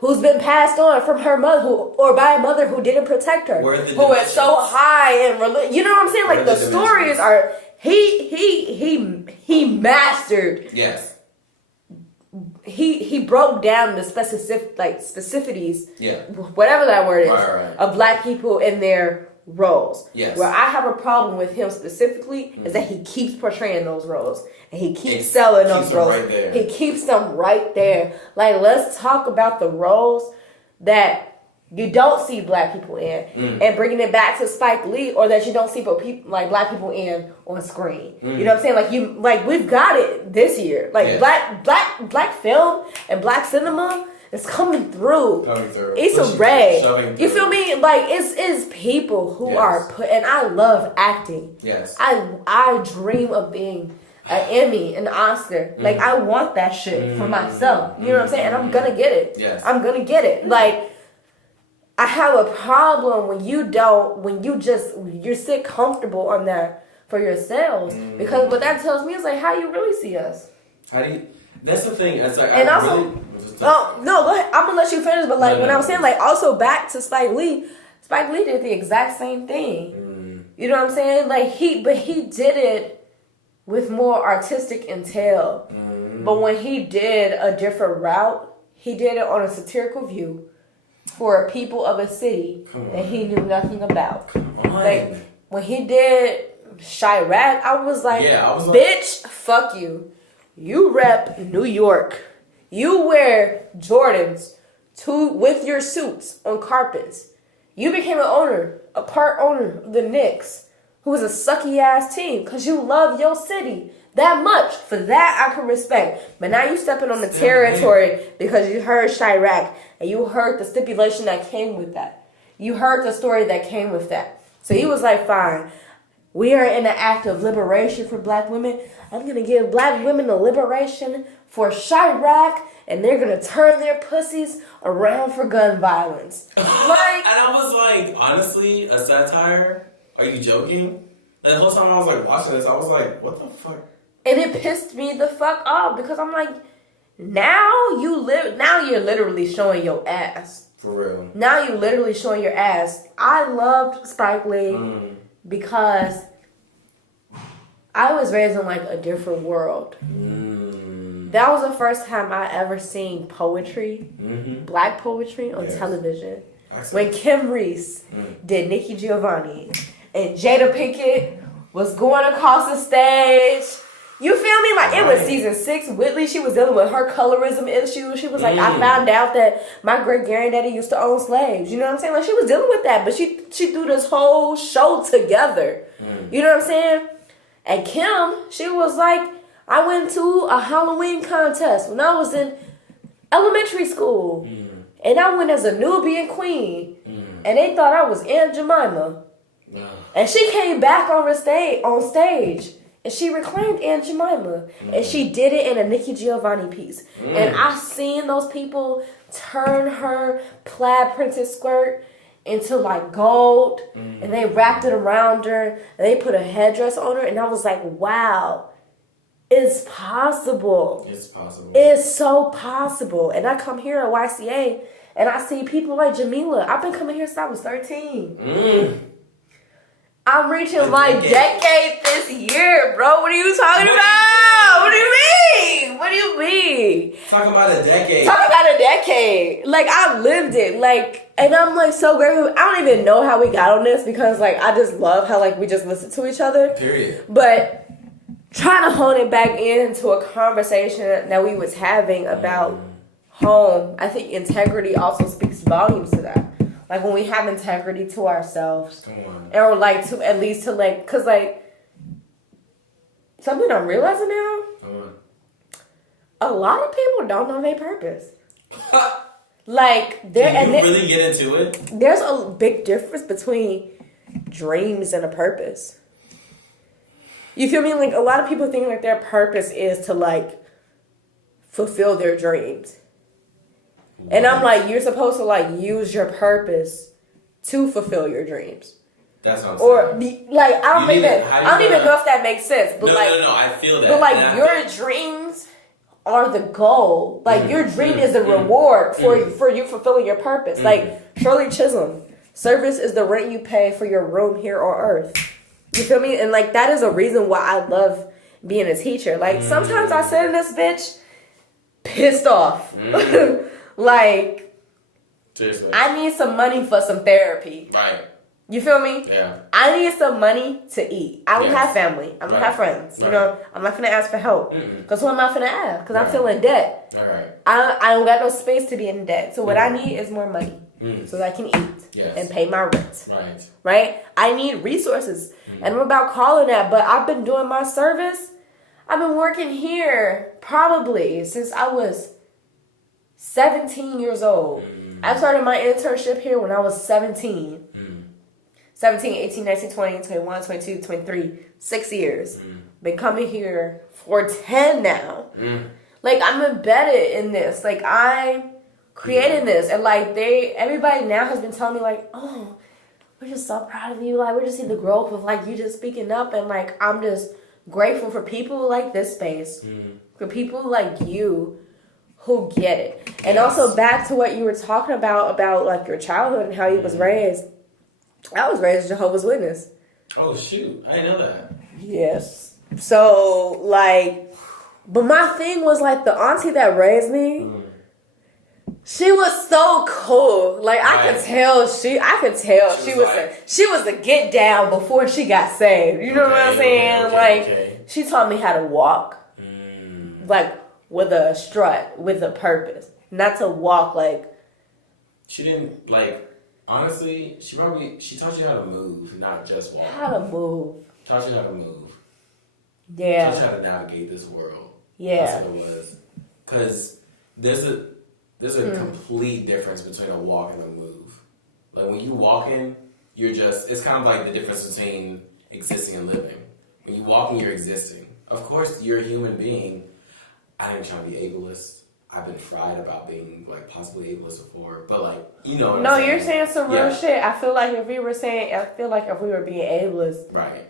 who's been passed on from her mother, or by a mother who didn't protect her, who is so high in you know what I'm saying? The stories are he mastered. Yes. He broke down the specificities, whatever that word is, right. of Black people in their roles. Yes. Where I have a problem with him specifically is that he keeps portraying those roles and he keeps selling those roles. Right there. He keeps them right there. Let's talk about the roles that you don't see Black people in, and bringing it back to Spike Lee, or that you don't see Black people in on screen. You know what I'm saying? We've got it this year. Black film and Black cinema is coming through. Issa Rae. You feel me? It's people who are put, and I love acting. Yes. I dream of being an Emmy, an Oscar. I want that shit for myself. You know what I'm saying? And I'm gonna get it. Yes. I'm gonna get it. I have a problem when you sit comfortable on that for yourselves, because what that tells me is how you really see us. How do you? That's the thing. It's And also, no, go ahead. I'm gonna let you finish. But when I was saying also back to Spike Lee did the exact same thing. You know what I'm saying? He did it with more artistic entail. But when he did a different route, he did it on a satirical view for people of a city that he knew nothing about. When he did Chirac, I was bitch, fuck you. You rep New York. You wear Jordans with your suits on carpets. You became a part owner of the Knicks, who was a sucky ass team because you love your city that much. For that, I can respect. But now you stepping on the territory because you heard Chirac and you heard the stipulation that came with that. You heard the story that came with that. So he was like, fine, we are in an act of liberation for black women. I'm going to give black women a liberation for Chirac, and they're going to turn their pussies around for gun violence. And I was like, honestly, a satire? Are you joking? And the whole time I was like watching this, I was like, what the fuck? And it pissed me the fuck off because I'm like, now you're literally showing your ass. For real. Now you literally showing your ass. I loved Spike Lee because I was raised in like a different world. That was the first time I ever seen poetry, black poetry on television. When Kim Reese did Nikki Giovanni and Jada Pinkett was going across the stage. You feel me? Like, it was season 6. Whitley, she was dealing with her colorism issue. She was like, I found out that my great-granddaddy used to own slaves. You know what I'm saying? Like, she was dealing with that, but she threw this whole show together. You know what I'm saying? And Kim, she was like, I went to a Halloween contest when I was in elementary school. And I went as a Nubian queen. And they thought I was Aunt Jemima. And she came back on stage. And she reclaimed Aunt Jemima. And she did it in a Nikki Giovanni piece. And I seen those people turn her plaid printed skirt into like gold. And they wrapped it around her. And they put a headdress on her. And I was like, wow. It's possible. It's possible. It's so possible. And I come here at YCA. And I see people like Jamila. I've been coming here since I was 13. I'm reaching my decade this year, bro. What are you talking about? What do you mean? What do you mean? Talking about a decade. Talking about a decade. Like, I've lived it. Like, and I'm like so grateful. I don't even know how we got on this because like I just love how like we just listen to each other. Period. But trying to hone it back into a conversation that we was having about home, I think integrity also speaks volumes to that. Like, when we have integrity to ourselves. Or, like, to at least to, like, because, like, something I'm realizing now. A lot of people don't know their purpose. Like, Can you really get into it? There's a big difference between dreams and a purpose. You feel me? Like, a lot of people think, like, their purpose is to, like, fulfill their dreams. And I'm like, you're supposed to like use your purpose to fulfill your dreams. That's what I'm saying. Or like I don't even know if that makes sense. But no, I feel that. But like your dreams are the goal. Like your dream is the reward for you fulfilling your purpose. Like Shirley Chisholm, service is the rent you pay for your room here on earth. You feel me? And like that is a reason why I love being a teacher. Like sometimes I sit in this bitch pissed off. Like, seriously. I need some money for some therapy. Right. You feel me? Yeah. I need some money to eat. I don't have family. I don't have friends. You know, I'm not finna ask for help. Because who am I finna ask? Because I'm feeling debt. All right. I don't got no space to be in debt. So what I need is more money. So that I can eat and pay my rent. Right? I need resources. And I'm about calling that. But I've been doing my service. I've been working here probably since I was 17 years old. I started my internship here when I was 17. 17, 18, 19, 20, 21, 22, 23. 6 years. Been coming here for 10 now. Like, I'm embedded in this. Like, I created this. And, like, everybody now has been telling me, like, oh, we're just so proud of you. Like, we just see the growth of, like, you just speaking up. And, like, I'm just grateful for people like this space. For people like you who get it. And also back to what you were talking about like your childhood and how you was raised. I was raised Jehovah's Witness. Oh shoot, I didn't know that. Yes. So like, but my thing was like the auntie that raised me, she was so cool. Like I could tell she was the get down before she got saved. You know what I'm saying? She taught me how to walk. Like with a strut, with a purpose. Not to walk like... She didn't, like... Honestly, she taught you how to move, not just walk. How to move. Taught you how to move. Yeah. Taught you how to navigate this world. Yeah. That's what it was. Because there's a complete difference between a walk and a move. Like when you walking, it's kind of like the difference between existing and living. When you walking, you're existing. Of course, you're a human being. I ain't trying to be ableist. I've been fried about being like possibly ableist before, but like No, you're saying some real shit. I feel like if we were being ableist, right,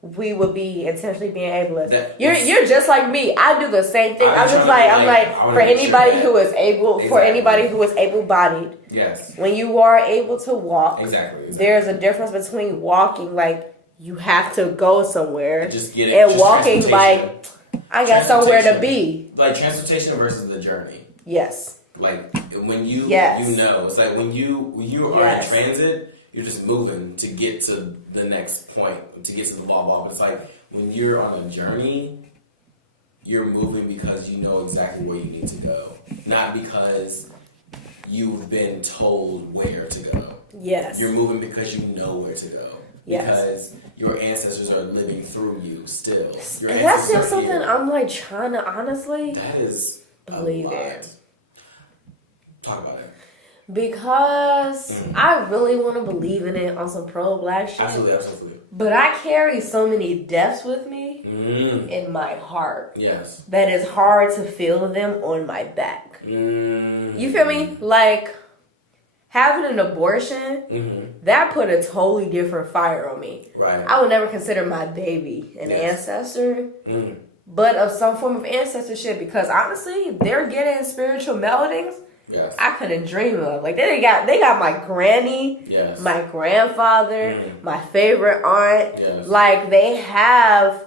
we would be intentionally being ableist. You're just like me. I do the same thing. I'm like for anybody who is able, for anybody who is able-bodied. Yes. When you are able to walk, exactly. There's a difference between walking like you have to go somewhere and walking like I got somewhere to be. Like transportation versus the journey. Yes. Like when you it's like when you are in transit, you're just moving to get to the next point, to get to the blah blah. But it's like when you're on a journey, you're moving because you know exactly where you need to go, not because you've been told where to go. Yes. You're moving because you know where to go. Yes. Because your ancestors are living through you still. And that's still something I'm like trying to honestly believe it. Talk about it. Because I really want to believe in it on some pro-black shit. Absolutely. But I carry so many deaths with me in my heart. Yes. That it's hard to feel them on my back. You feel me? Like having an abortion, that put a totally different fire on me. Right. I would never consider my baby an ancestor, but of some form of ancestorship, because honestly, they're getting spiritual meldings I couldn't dream of. Like they got my granny, my grandfather, my favorite aunt. Like they have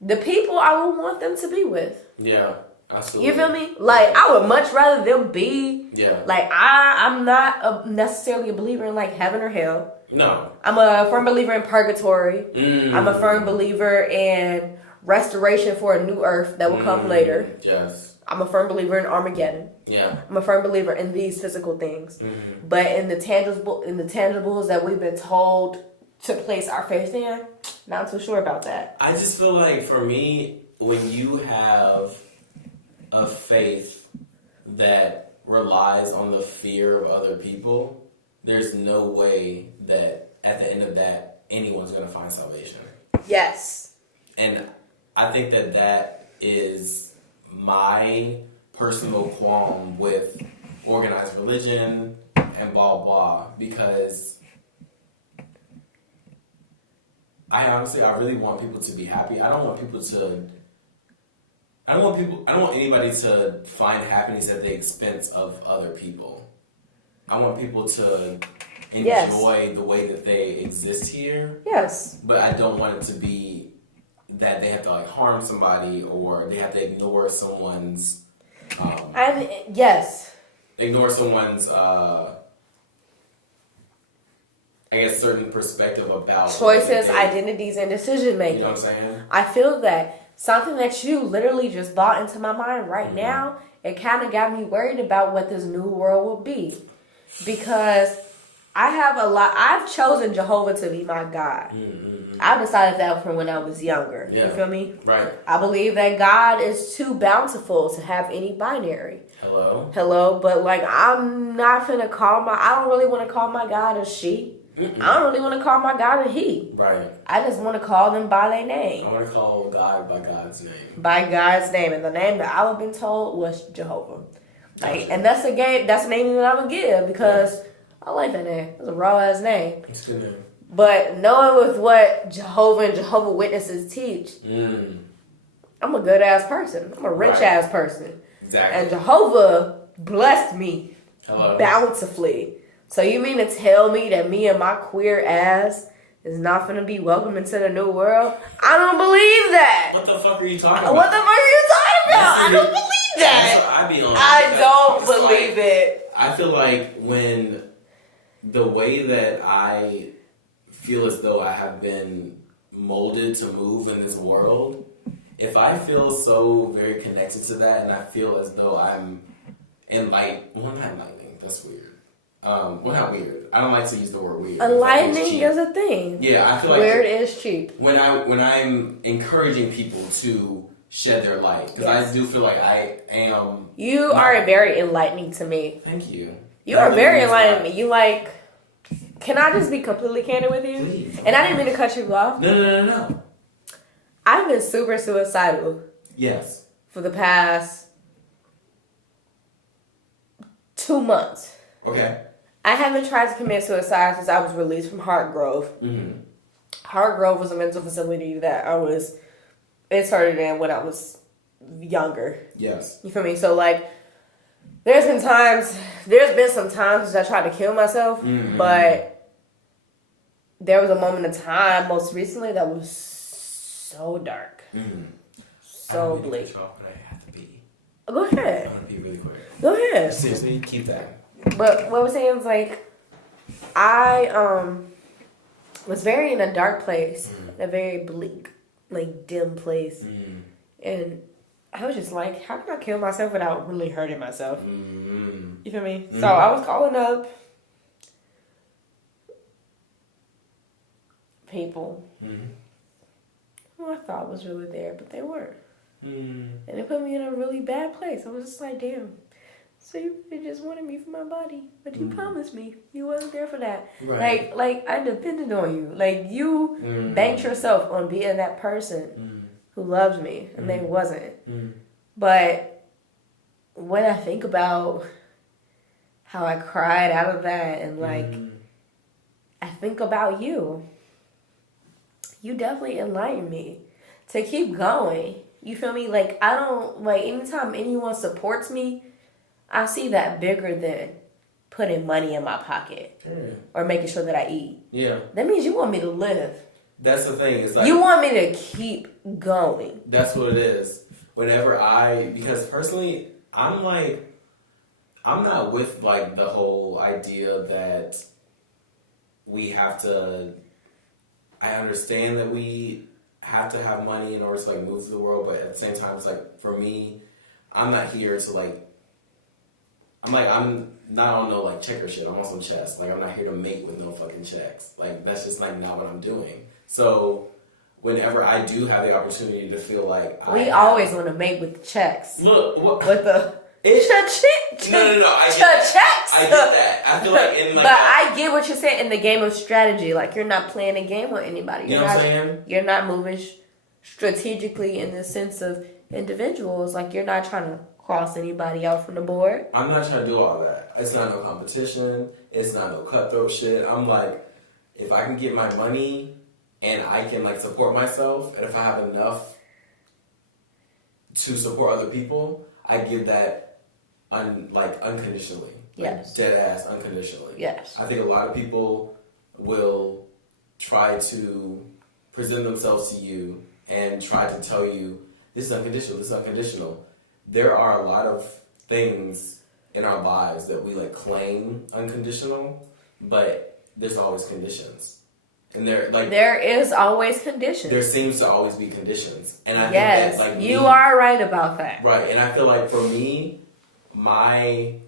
the people I would want them to be with. Yeah. Absolutely. You feel me? Like I would much rather them be. Like I'm not necessarily a believer in like heaven or hell. No. I'm a firm believer in purgatory. I'm a firm believer in restoration for a new earth that will come later. Yes. I'm a firm believer in Armageddon. Yeah. I'm a firm believer in these physical things. But in the tangibles that we've been told to place our faith in, not too sure about that. I just feel like for me, when you have a faith that relies on the fear of other people, there's no way that at the end of that anyone's going to find salvation. Yes. And I think that is my personal qualm with organized religion and blah blah, because I really want people to be happy. I don't want anybody to find happiness at the expense of other people. I want people to enjoy the way that they exist here. Yes. But I don't want it to be that they have to like harm somebody or they have to ignore someone's ignore someone's I guess certain perspective about choices, identities, and decision making. You know what I'm saying? I feel that something that you literally just brought into my mind right now, it kind of got me worried about what this new world will be. Because I've chosen Jehovah to be my God. I decided that from when I was younger. Yeah. You feel me? Right. I believe that God is too bountiful to have any binary. Hello. But like, I'm not finna I don't really want to call my God a she. I don't really want to call my God a he. Right. I just want to call them by their name. I want to call God by God's name. By God's name. And the name that I've been told was Jehovah. Like, and that's the name that I'm going to give because I like that name. It's a raw ass name. It's a good name. But knowing with what Jehovah and Jehovah Witnesses teach, I'm a good ass person. I'm a rich ass person. Exactly. And Jehovah blessed me bountifully. So you mean to tell me that me and my queer ass is not going to be welcome into the new world? I don't believe that. What the fuck are you talking about? What the fuck are you talking about? I don't believe that. I don't believe it. I feel like when the way that I feel as though I have been molded to move in this world, if I feel so very connected to that and I feel as though I'm not enlightening, that's weird. well, not weird. I don't like to use the word weird. Enlightening is a thing. Yeah, I feel like weird is cheap. When I'm encouraging people to shed their light, because I do feel like I am. You are very enlightening to me. Thank you. You are very enlightening to me. You like. Can I just be completely candid with you? Please. And I didn't mean to cut you off. No. I've been super suicidal. Yes. For the past 2 months. Okay. I haven't tried to commit suicide since I was released from Hartgrove. Mm-hmm. Hartgrove was a mental facility that it started in when I was younger. Yes. You feel me? So, like, there's been some times since I tried to kill myself, but there was a moment in time most recently that was so dark. So bleak. I have to pee. Go ahead. I'm gonna pee really quick. Go ahead. Seriously, keep that. But what I was saying was, like, I was very in a dark place, a very bleak, like, dim place. And I was just like, how can I kill myself without really hurting myself? You feel me? So I was calling up people who I thought was really there, but they weren't. And it put me in a really bad place. I was just like, damn. So you really just wanted me for my body, but you promised me you wasn't there for that. Right. Like I depended on you. Like you banked yourself on being that person who loves me, and they wasn't. But when I think about how I cried out of that, and like I think about you, you definitely enlightened me to keep going. You feel me? Like I don't like anytime anyone supports me, I see that bigger than putting money in my pocket or making sure that I eat. Yeah. That means you want me to live. That's the thing. It's like you want me to keep going. That's what it is. Because personally, I'm not with like the whole idea that we have to. I understand that we have to have money in order to like move to the world, but at the same time, it's like for me, I'm not here to like. I'm not on no like checker shit. I'm on some chess. Like I'm not here to mate with no fucking checks. Like that's just like not what I'm doing. So whenever I do have the opportunity to feel like we always want to mate with checks. Look, with the no. I get checks. I get that. I feel like in like. But I get what you're saying in the game of strategy. Like you're not playing a game with anybody. You know what I'm saying? You're not moving strategically in the sense of individuals. Like you're not trying to cross anybody out from the board. I'm not trying to do all that. It's not no competition. It's not no cutthroat shit. I'm like, if I can get my money and I can like support myself, and if I have enough to support other people, I give that unconditionally. Yes. Like, dead ass unconditionally. Yes. I think a lot of people will try to present themselves to you and try to tell you, this is unconditional, this is unconditional. There are a lot of things in our lives that we like claim unconditional, but there's always conditions. And there is always conditions. There seems to always be conditions. And I think that like you are right about that. Right. And I feel like for me, my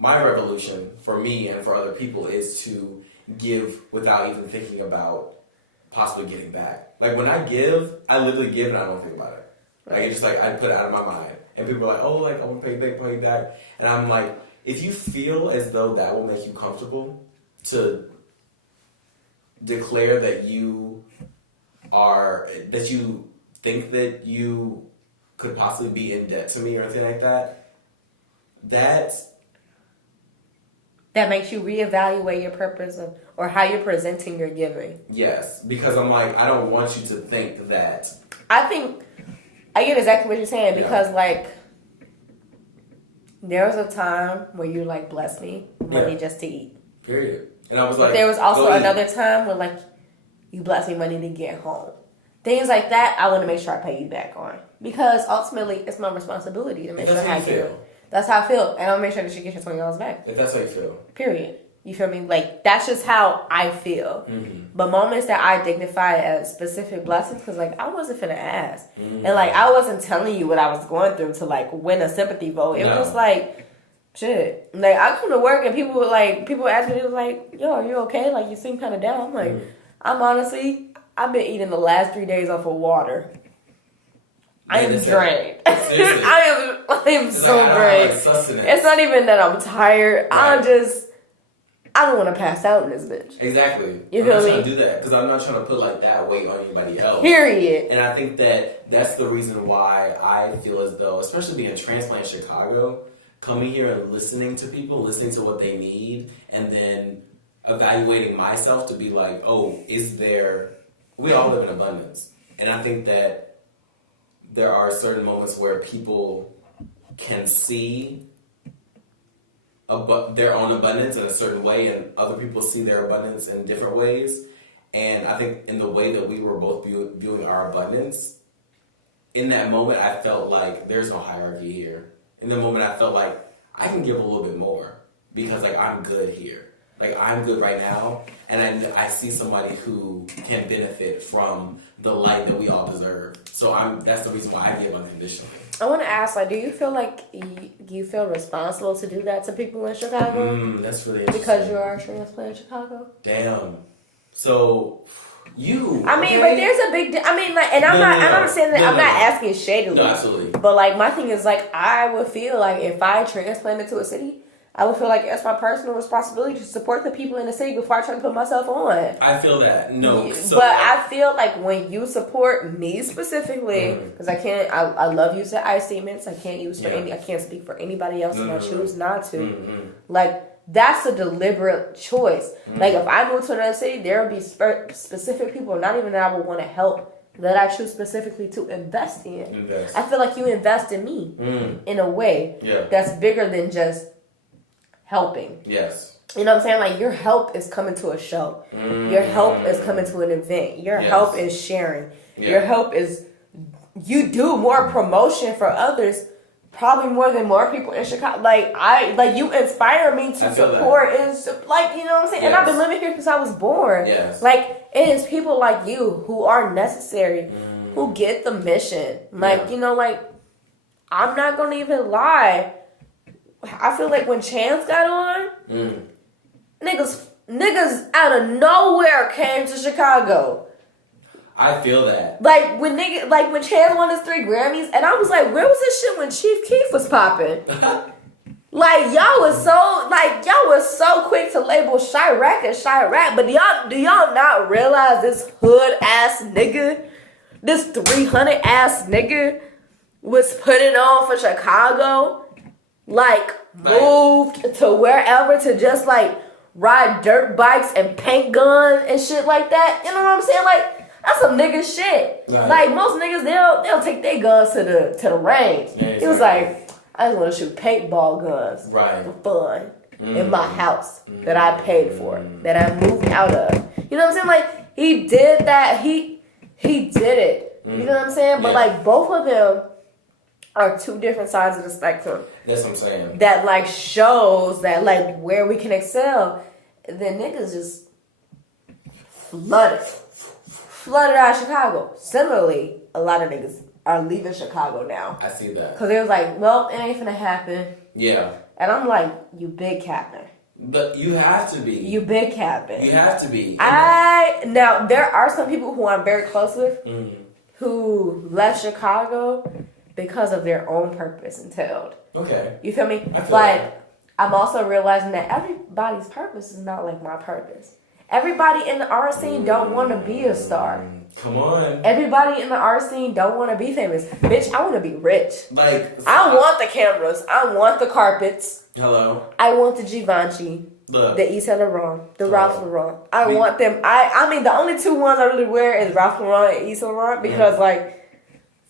revolution for me and for other people is to give without even thinking about possibly getting back. Like when I give, I literally give and I don't think about it. Like it's just like I put it out of my mind. And people are like, oh, like I want to pay you back. And I'm like, if you feel as though that will make you comfortable to declare that you think that you could possibly be in debt to me or anything like that, that makes you reevaluate your purpose or how you're presenting your giving. Yes, because I'm like, I don't want you to think that. I get exactly what you're saying because, like, there was a time where you, like, blessed me money just to eat. Period. And I was like, but there was also another time where, like, you blessed me money to get home. Things like that, I want to make sure I pay you back on. Because ultimately, it's my responsibility to make sure I feel. That's how I feel. And I'll make sure that you get your $20 back. If that's how you feel. Period. You feel me? Like, that's just how I feel. Mm-hmm. But moments that I dignify as specific blessings, because, like, I wasn't finna ask. Mm-hmm. And, like, I wasn't telling you what I was going through to, like, win a sympathy vote. It was like, shit. Like, I come to work and people ask me, they was like, yo, are you okay? Like, you seem kind of down. I'm like, I've been eating the last 3 days off of water. I am drained. I am so drained. It's not even that I'm tired. Right. I don't want to pass out in this bitch. Exactly. You feel me? I'm not trying to do that because I'm not trying to put like that weight on anybody else. Period. And I think that that's the reason why I feel as though, especially being in transplant Chicago, coming here and listening to people, listening to what they need, and then evaluating myself to be like, oh, we all live in abundance. And I think that there are certain moments where people can see their own abundance in a certain way, and other people see their abundance in different ways. And I think in the way that we were both viewing our abundance, in that moment I felt like there's no hierarchy here. In the moment I felt like I can give a little bit more because like I'm good here. Like I'm good right now, and I see somebody who can benefit from the light that we all deserve. So that's the reason why I give unconditionally. I want to ask, like, do you feel like you feel responsible to do that to people in Chicago? That's really interesting. Because you are a transplant in Chicago? Damn. So, I mean, but there's a big... I mean, like, and I'm not saying that... I'm not asking shadily. No, absolutely. But, like, my thing is, like, I would feel like if I transplanted to a city, I would feel like it's my personal responsibility to support the people in the city before I try to put myself on. I feel that. No. But I feel like when you support me specifically, because I love using I statements. I can't speak for anybody else, and I choose not to. Like, that's a deliberate choice. Like, if I move to another city, there will be specific people, not even that I would want to help, that I choose specifically to invest in. I feel like you invest in me in a way that's bigger than just helping. Yes. You know what I'm saying? Like, your help is coming to a show. Your help is coming to an event. Your help is sharing. Your help is... You do more promotion for others, probably more than more people in Chicago. Like, you inspire me to support and, like, you know what I'm saying? Yes. And I've been living here since I was born. Yes. Like, it is people like you who are necessary, who get the mission. Like, you know, like, I'm not going to even lie. I feel like when Chance got on, niggas out of nowhere came to Chicago. I feel that. Like when Chance won his 3 Grammys, and I was like, where was this shit when Chief Keef was popping? Like y'all was so quick to label Chirac as Chirac, but do y'all not realize this hood ass nigga, this 300 ass nigga, was putting on for Chicago? Like, moved to wherever to just, like, ride dirt bikes and paint guns and shit like that. You know what I'm saying? Like, that's some nigga shit. Right. Like, most niggas, they'll take their guns to the range. Yeah, it was like, I just want to shoot paintball guns for fun in my house that I paid for, that I moved out of. You know what I'm saying? Like, he did that. He did it. You know what I'm saying? But, like, both of them are 2 different sides of the spectrum. That's what I'm saying. That, like, shows that, like, where we can excel. Then niggas just flooded out of Chicago. Similarly, a lot of niggas are leaving Chicago now. I see that. Because they was like, well, it ain't finna happen. Yeah. And I'm like, you big capping. But you have to be. You big capping. You have to be. Now, there are some people who I'm very close with who left Chicago because of their own purpose entailed. Okay. You feel me? I feel like, that. I'm also realizing that everybody's purpose is not like my purpose. Everybody in the art scene don't want to be a star. Come on. Everybody in the art scene don't want to be famous. Bitch, I want to be rich. Like, I want the cameras. I want the carpets. Hello. I want the Givenchy. Look. The Yves Saint Laurent. The Ralph Lauren. I want them. I mean, the only 2 ones I really wear is Ralph Lauren and Yves Saint Laurent because, like,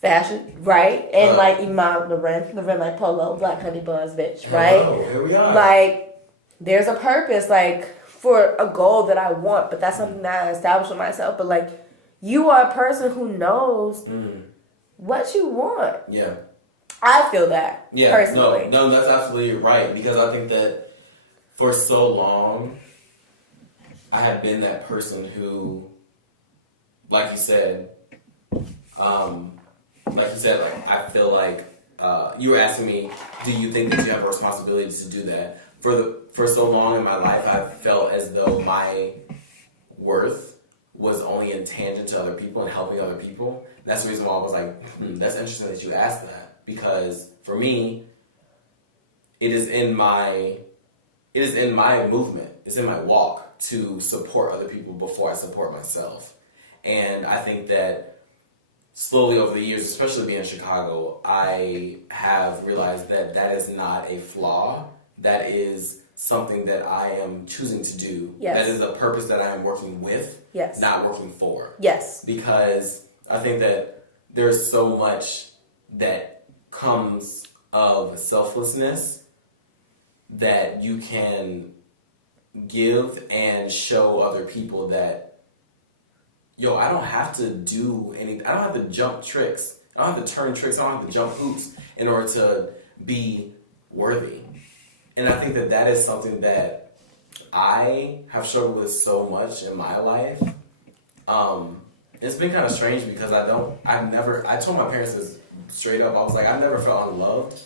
fashion, right? And like Iman Loren like polo, black honey buns, bitch, right? Hello, here we are. Like, there's a purpose, like, for a goal that I want, but that's something that I established with myself. But like, you are a person who knows what you want. Yeah. I feel that. Yeah. Personally. No, that's absolutely right. Because I think that for so long, I have been that person who, like you said, like, I feel like you were asking me, do you think that you have a responsibility to do that? For so long in my life, I felt as though my worth was only in tangent to other people and helping other people. That's the reason why I was like, that's interesting that you asked that, because for me, it is in my movement, it's in my walk to support other people before I support myself. And I think that slowly over the years, especially being in Chicago, I have realized that that is not a flaw. That is something that I am choosing to do. Yes. That is a purpose that I am working with, yes, not working for. Yes. Because I think that there's so much that comes of selflessness that you can give and show other people that, yo, I don't have to do anything. I don't have to jump tricks. I don't have to turn tricks. I don't have to jump hoops in order to be worthy. And I think that that is something that I have struggled with so much in my life. It's been kind of strange because I told my parents this straight up. I was like, I never felt unloved,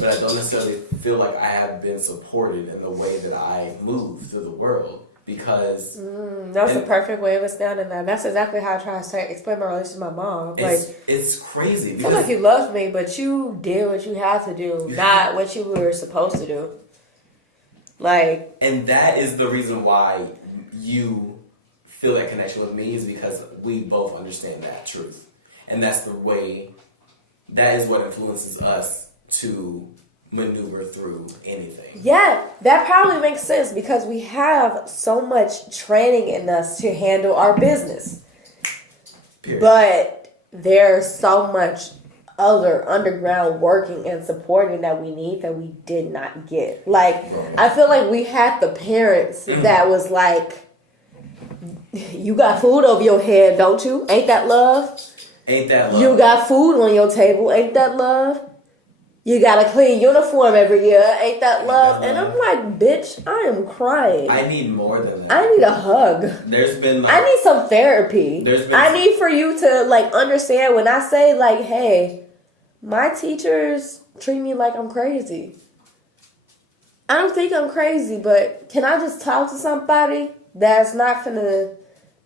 but I don't necessarily feel like I have been supported in the way that I move through the world. Because that's the perfect way of explaining that. That's exactly how I try to explain my relationship with my mom. It's crazy. I feel like you loved me, but you did what you had to do, not what you were supposed to do. And that is the reason why you feel that connection with me, is because we both understand that truth. And that's the way, that is what influences us to maneuver through anything. Yeah, that probably makes sense because we have so much training in us to handle our business. Period. But there's so much other underground working and supporting that we need that we did not get. I feel like we had the parents that was like, you got food over your head, don't you? Ain't that love? Ain't that love? You got food on your table, ain't that love? You got a clean uniform every year, ain't that love? And I'm like, bitch, I am crying. I need more than that. I need a hug. I need some therapy. I need for you to understand when I say hey, my teachers treat me like I'm crazy. I don't think I'm crazy, but can I just talk to somebody that's not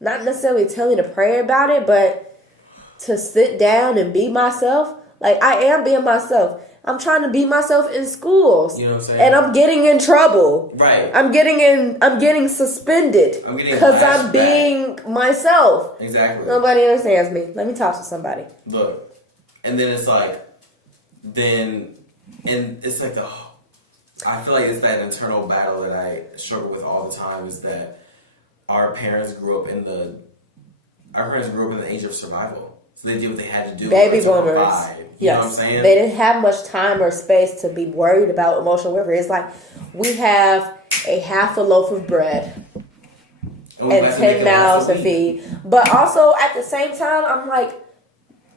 necessarily tell me to pray about it, but to sit down and be myself? I am being myself. I'm trying to be myself in schools. You know what I'm saying? And I'm getting in trouble. Right. I'm getting suspended. Because I'm being myself. Exactly. Nobody understands me. Let me talk to somebody. Look. And then it's I feel like it's that internal battle that I struggle with all the time, is that our parents grew up in the age of survival. So they did what they had to do. Baby boomers. You know what I'm saying? They didn't have much time or space to be worried about emotional warfare. It's we have a half a loaf of bread and 10 mouths to feed. But also at the same time, I'm like,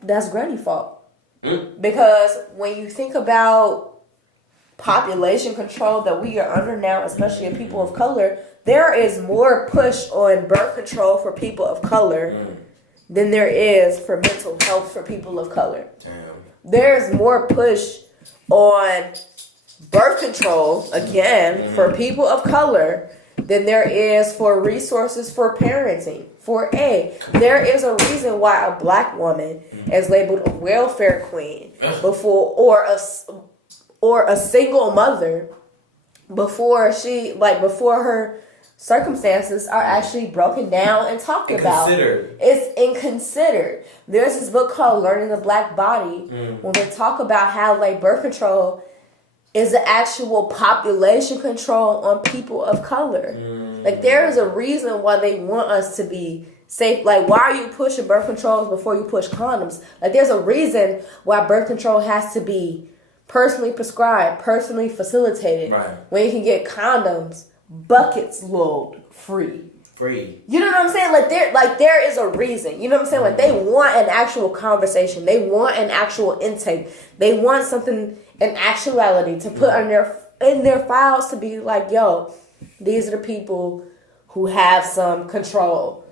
that's granny's fault. Because when you think about population control that we are under now, especially in people of color, there is more push on birth control for people of color than there is for mental health for people of color. Damn. There's more push on birth control, again, for people of color than there is for resources for parenting. There is a reason why a black woman is labeled a welfare queen or a single mother before her circumstances are actually broken down and talked about. It's inconsidered. There's this book called Learning the Black Body when they talk about how birth control is the actual population control on people of color. There is a reason why they want us to be safe. Why are you pushing birth controls before you push condoms? There's a reason why birth control has to be personally prescribed, personally facilitated. Right. When you can get condoms buckets load free. You know what I'm saying? There is a reason. You know what I'm saying? They want an actual conversation. They want an actual intake. They want something in actuality to put in their files to be yo, these are the people who have some control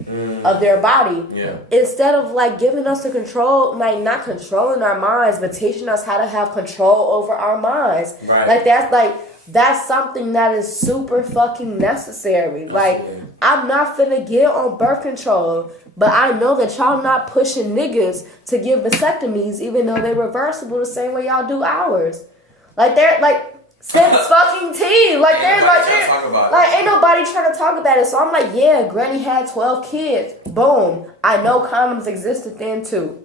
of their body. Yeah. Instead of like giving us the control, like not controlling our minds, but teaching us how to have control over our minds. Right. That's something that is super fucking necessary. Like, I'm not finna get on birth control, but I know that y'all not pushing niggas to give vasectomies, even though they're reversible the same way y'all do ours. Like, they're like, since fucking tea. Like, ain't nobody trying to talk about it. So I'm like, yeah, Granny had 12 kids. Boom. I know condoms existed then too.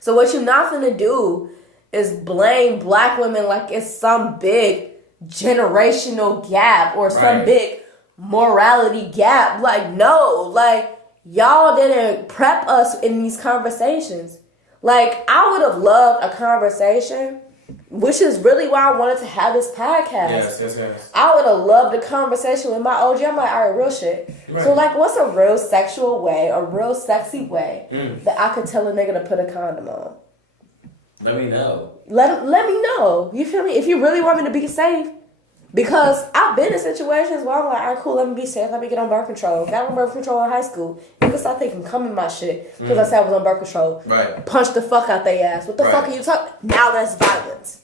So what you're not finna do is blame black women like it's some big generational gap or some big morality gap. Like, no, like, y'all didn't prep us in these conversations. Like, I would have loved a conversation, which is really why I wanted to have this podcast. Yes. I would have loved a conversation with my OG. I'm like, all right, real shit. Right. So, like, what's a real sexual way, a real sexy way that I could tell a nigga to put a condom on? Let me know. Let me know. You feel me? If you really want me to be safe. Because I've been in situations where I'm like, all right, cool, let me be safe. Let me get on birth control. Got on birth control in high school. Niggas start thinking, come in my shit. Because I said I was on birth control. Right. Punch the fuck out their ass. What the fuck are you talking? Now that's violence.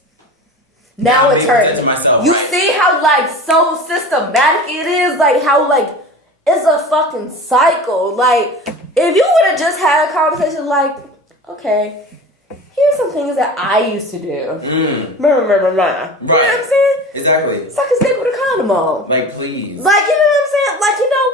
Now it's hurting. You see how, like, so systematic it is? Like, how, like, it's a fucking cycle. Like, if you would have just had a conversation like, okay, here's some things that I used to do. Right. You know what I'm saying? Exactly. Suck his dick with a condom on. Like, please. Like, you know what I'm saying? Like, you know,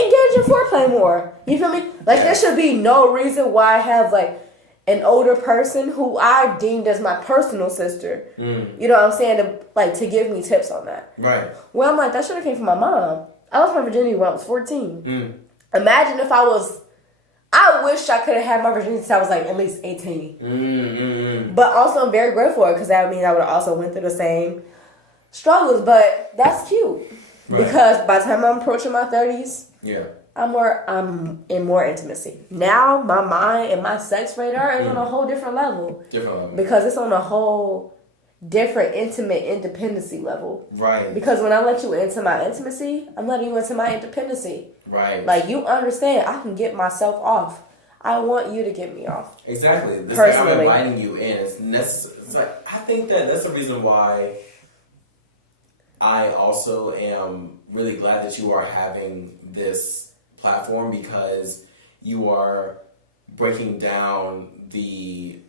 engage in foreplay more. You feel me? Like, there should be no reason why I have, like, an older person who I deemed as my personal sister. You know what I'm saying? To give me tips on that. Right. Well, I'm like, that should have came from my mom. I lost my virginity when I was 14. Imagine if I wish I could have had my virginity since I was like at least 18. But also I'm very grateful for it because that means I would have also went through the same struggles. But that's cute. Right. Because by the time I'm approaching my 30s, I'm in more intimacy. Now my mind and my sex radar is on a whole different level. Because it's on a whole different intimate independency level. Right. Because when I let you into my intimacy, I'm letting you into my independency. Right. Like, you understand, I can get myself off. I want you to get me off. Exactly. It's like I'm inviting you in. It's like, I think that's the reason why I also am really glad that you are having this platform, because you are breaking down the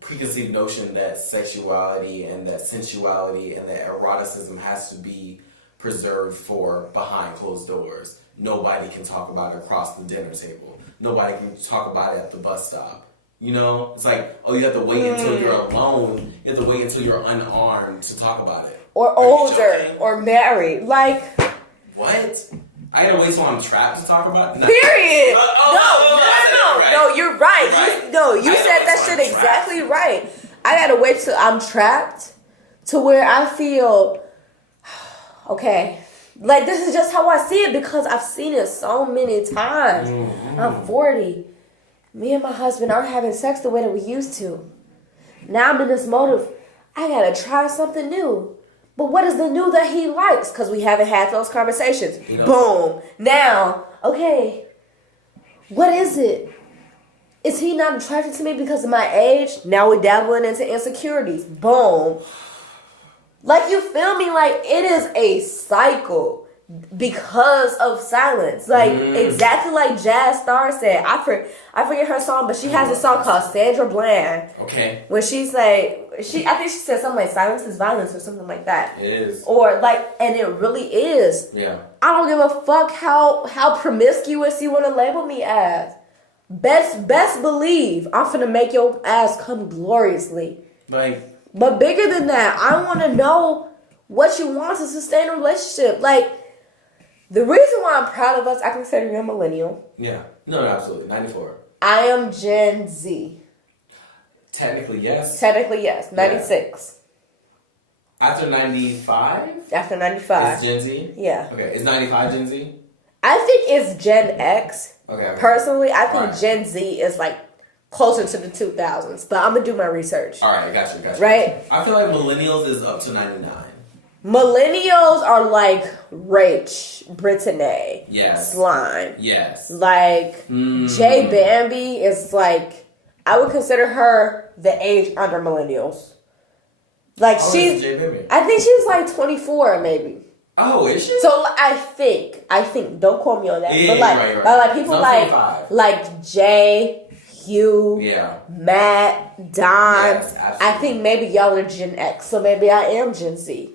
preconceived notion that sexuality and that sensuality and that eroticism has to be preserved for behind closed doors. Nobody can talk about it across the dinner table. Nobody can talk about it at the bus stop. You know? It's like, oh, you have to wait until you're alone. You have to wait until you're unarmed to talk about it. Or older. Or married. Like... What? I gotta wait till I'm trapped to talk about it? No. Period! No, you're right. You said that shit exactly right. I gotta wait till I'm trapped to where I feel... Okay... Like, this is just how I see it because I've seen it so many times. I'm 40. Me and my husband aren't having sex the way that we used to. Now I'm in this mode of, I gotta try something new. But what is the new that he likes? Because we haven't had those conversations. Boom. Now, okay, what is it? Is he not attracted to me because of my age? Now we're dabbling into insecurities. Boom. Like, you feel me? Like, it is a cycle because of silence. Like, exactly like Jazz Star said. I forget her song, but she has a song called Sandra Bland. Okay. When she's like, I think she said something like silence is violence or something like that. It is. Or like, and it really is. Yeah. I don't give a fuck how promiscuous you want to label me as. Best believe I'm finna make your ass come gloriously. Like. But bigger than that, I want to know what you want to sustain a relationship. Like, the reason why I'm proud of us, I consider you a millennial. Yeah. No, absolutely. 94. I am Gen Z. Technically, yes. 96. Yeah. After 95? After 95. Is Gen Z? Yeah. Okay. Is 95 Gen Z? I think it's Gen X. Okay. Personally, I think Gen Z is like closer to the 2000s, but I'm gonna do my research. All right, got you. Right? I feel like millennials is up to 99. Millennials are like Rach, Brittany, Yes. Slime. Yes. Like, Jay Bambi is like, I would consider her the age under millennials. Like, she's, Jay Bambi? I think she's like 24 maybe. Oh, is she? So I think, don't quote me on that. Yeah, but like, right. like people So like Jay, Hugh, yeah, Matt, Don. Yes, absolutely. I think maybe y'all are Gen X, so maybe I am Gen Z.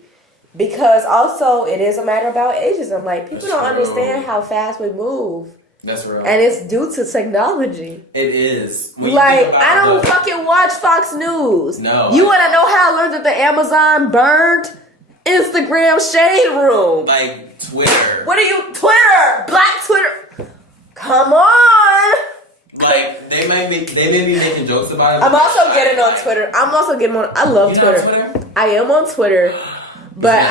Because also it is a matter about ageism. Like, people don't understand how fast we move. That's real. And it's due to technology. It is. Like, I don't fucking watch Fox News. No. You want to know how I learned that the Amazon burned? Instagram shade room. Like, Twitter. What are you? Twitter. Black Twitter. Come on. Like, they may be making jokes about it. I'm also getting on Twitter. I love You're Twitter. not on Twitter? I am on Twitter. But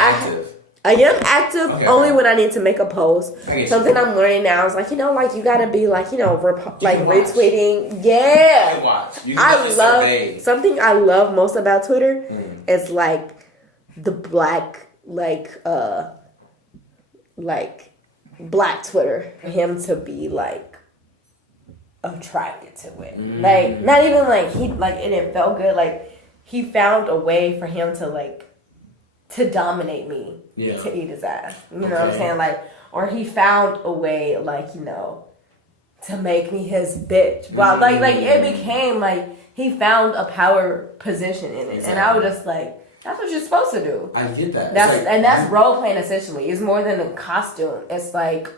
I am active only when I need to make a post. Something I'm learning now is like, like you gotta be like, retweeting. Yeah. I love something I love most about Twitter is like the black black Twitter for him to be like attracted to it. Like, not even like he like it felt good. Like, he found a way for him to dominate me, to eat his ass. You know what I'm saying? Like, or he found a way, to make me his bitch. Well, like it became like he found a power position in it, exactly. And I was just like, that's what you're supposed to do. I get that. That's role playing essentially. It's more than a costume. It's like,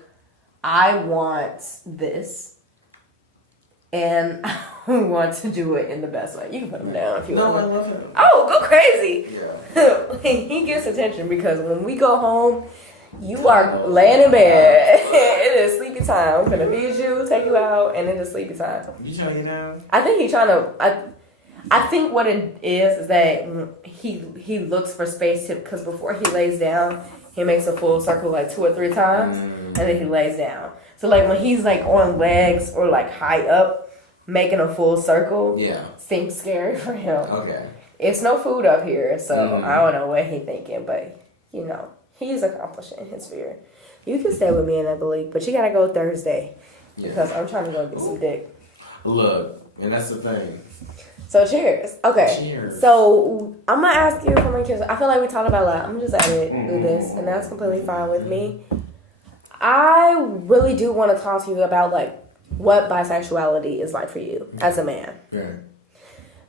I want this, and I want to do it in the best way. You can put him down if you want. No, I love him. Oh, go crazy. Yeah. He gets attention because when we go home, you are laying in bed. It is sleepy time. I'm gonna feed you, take you out, and it is sleepy time. You trying to get down? I think he's trying to. I think what it is that he looks for space to, because before he lays down, he makes a full circle like 2 or 3 times, and then he lays down. So like when he's like on legs or like high up, making a full circle, seems scary for him. Okay. It's no food up here, so I don't know what he's thinking, but he's accomplishing his fear. You can stay with me in the league, but you gotta go Thursday because I'm trying to go get some dick. Look, and that's the thing. So cheers. Okay. Cheers. So I'm gonna ask you for my cheers. I feel like we talked about a lot. I'm just do this, and that's completely fine with me. I really do want to talk to you about like what bisexuality is like for you as a man. Yeah.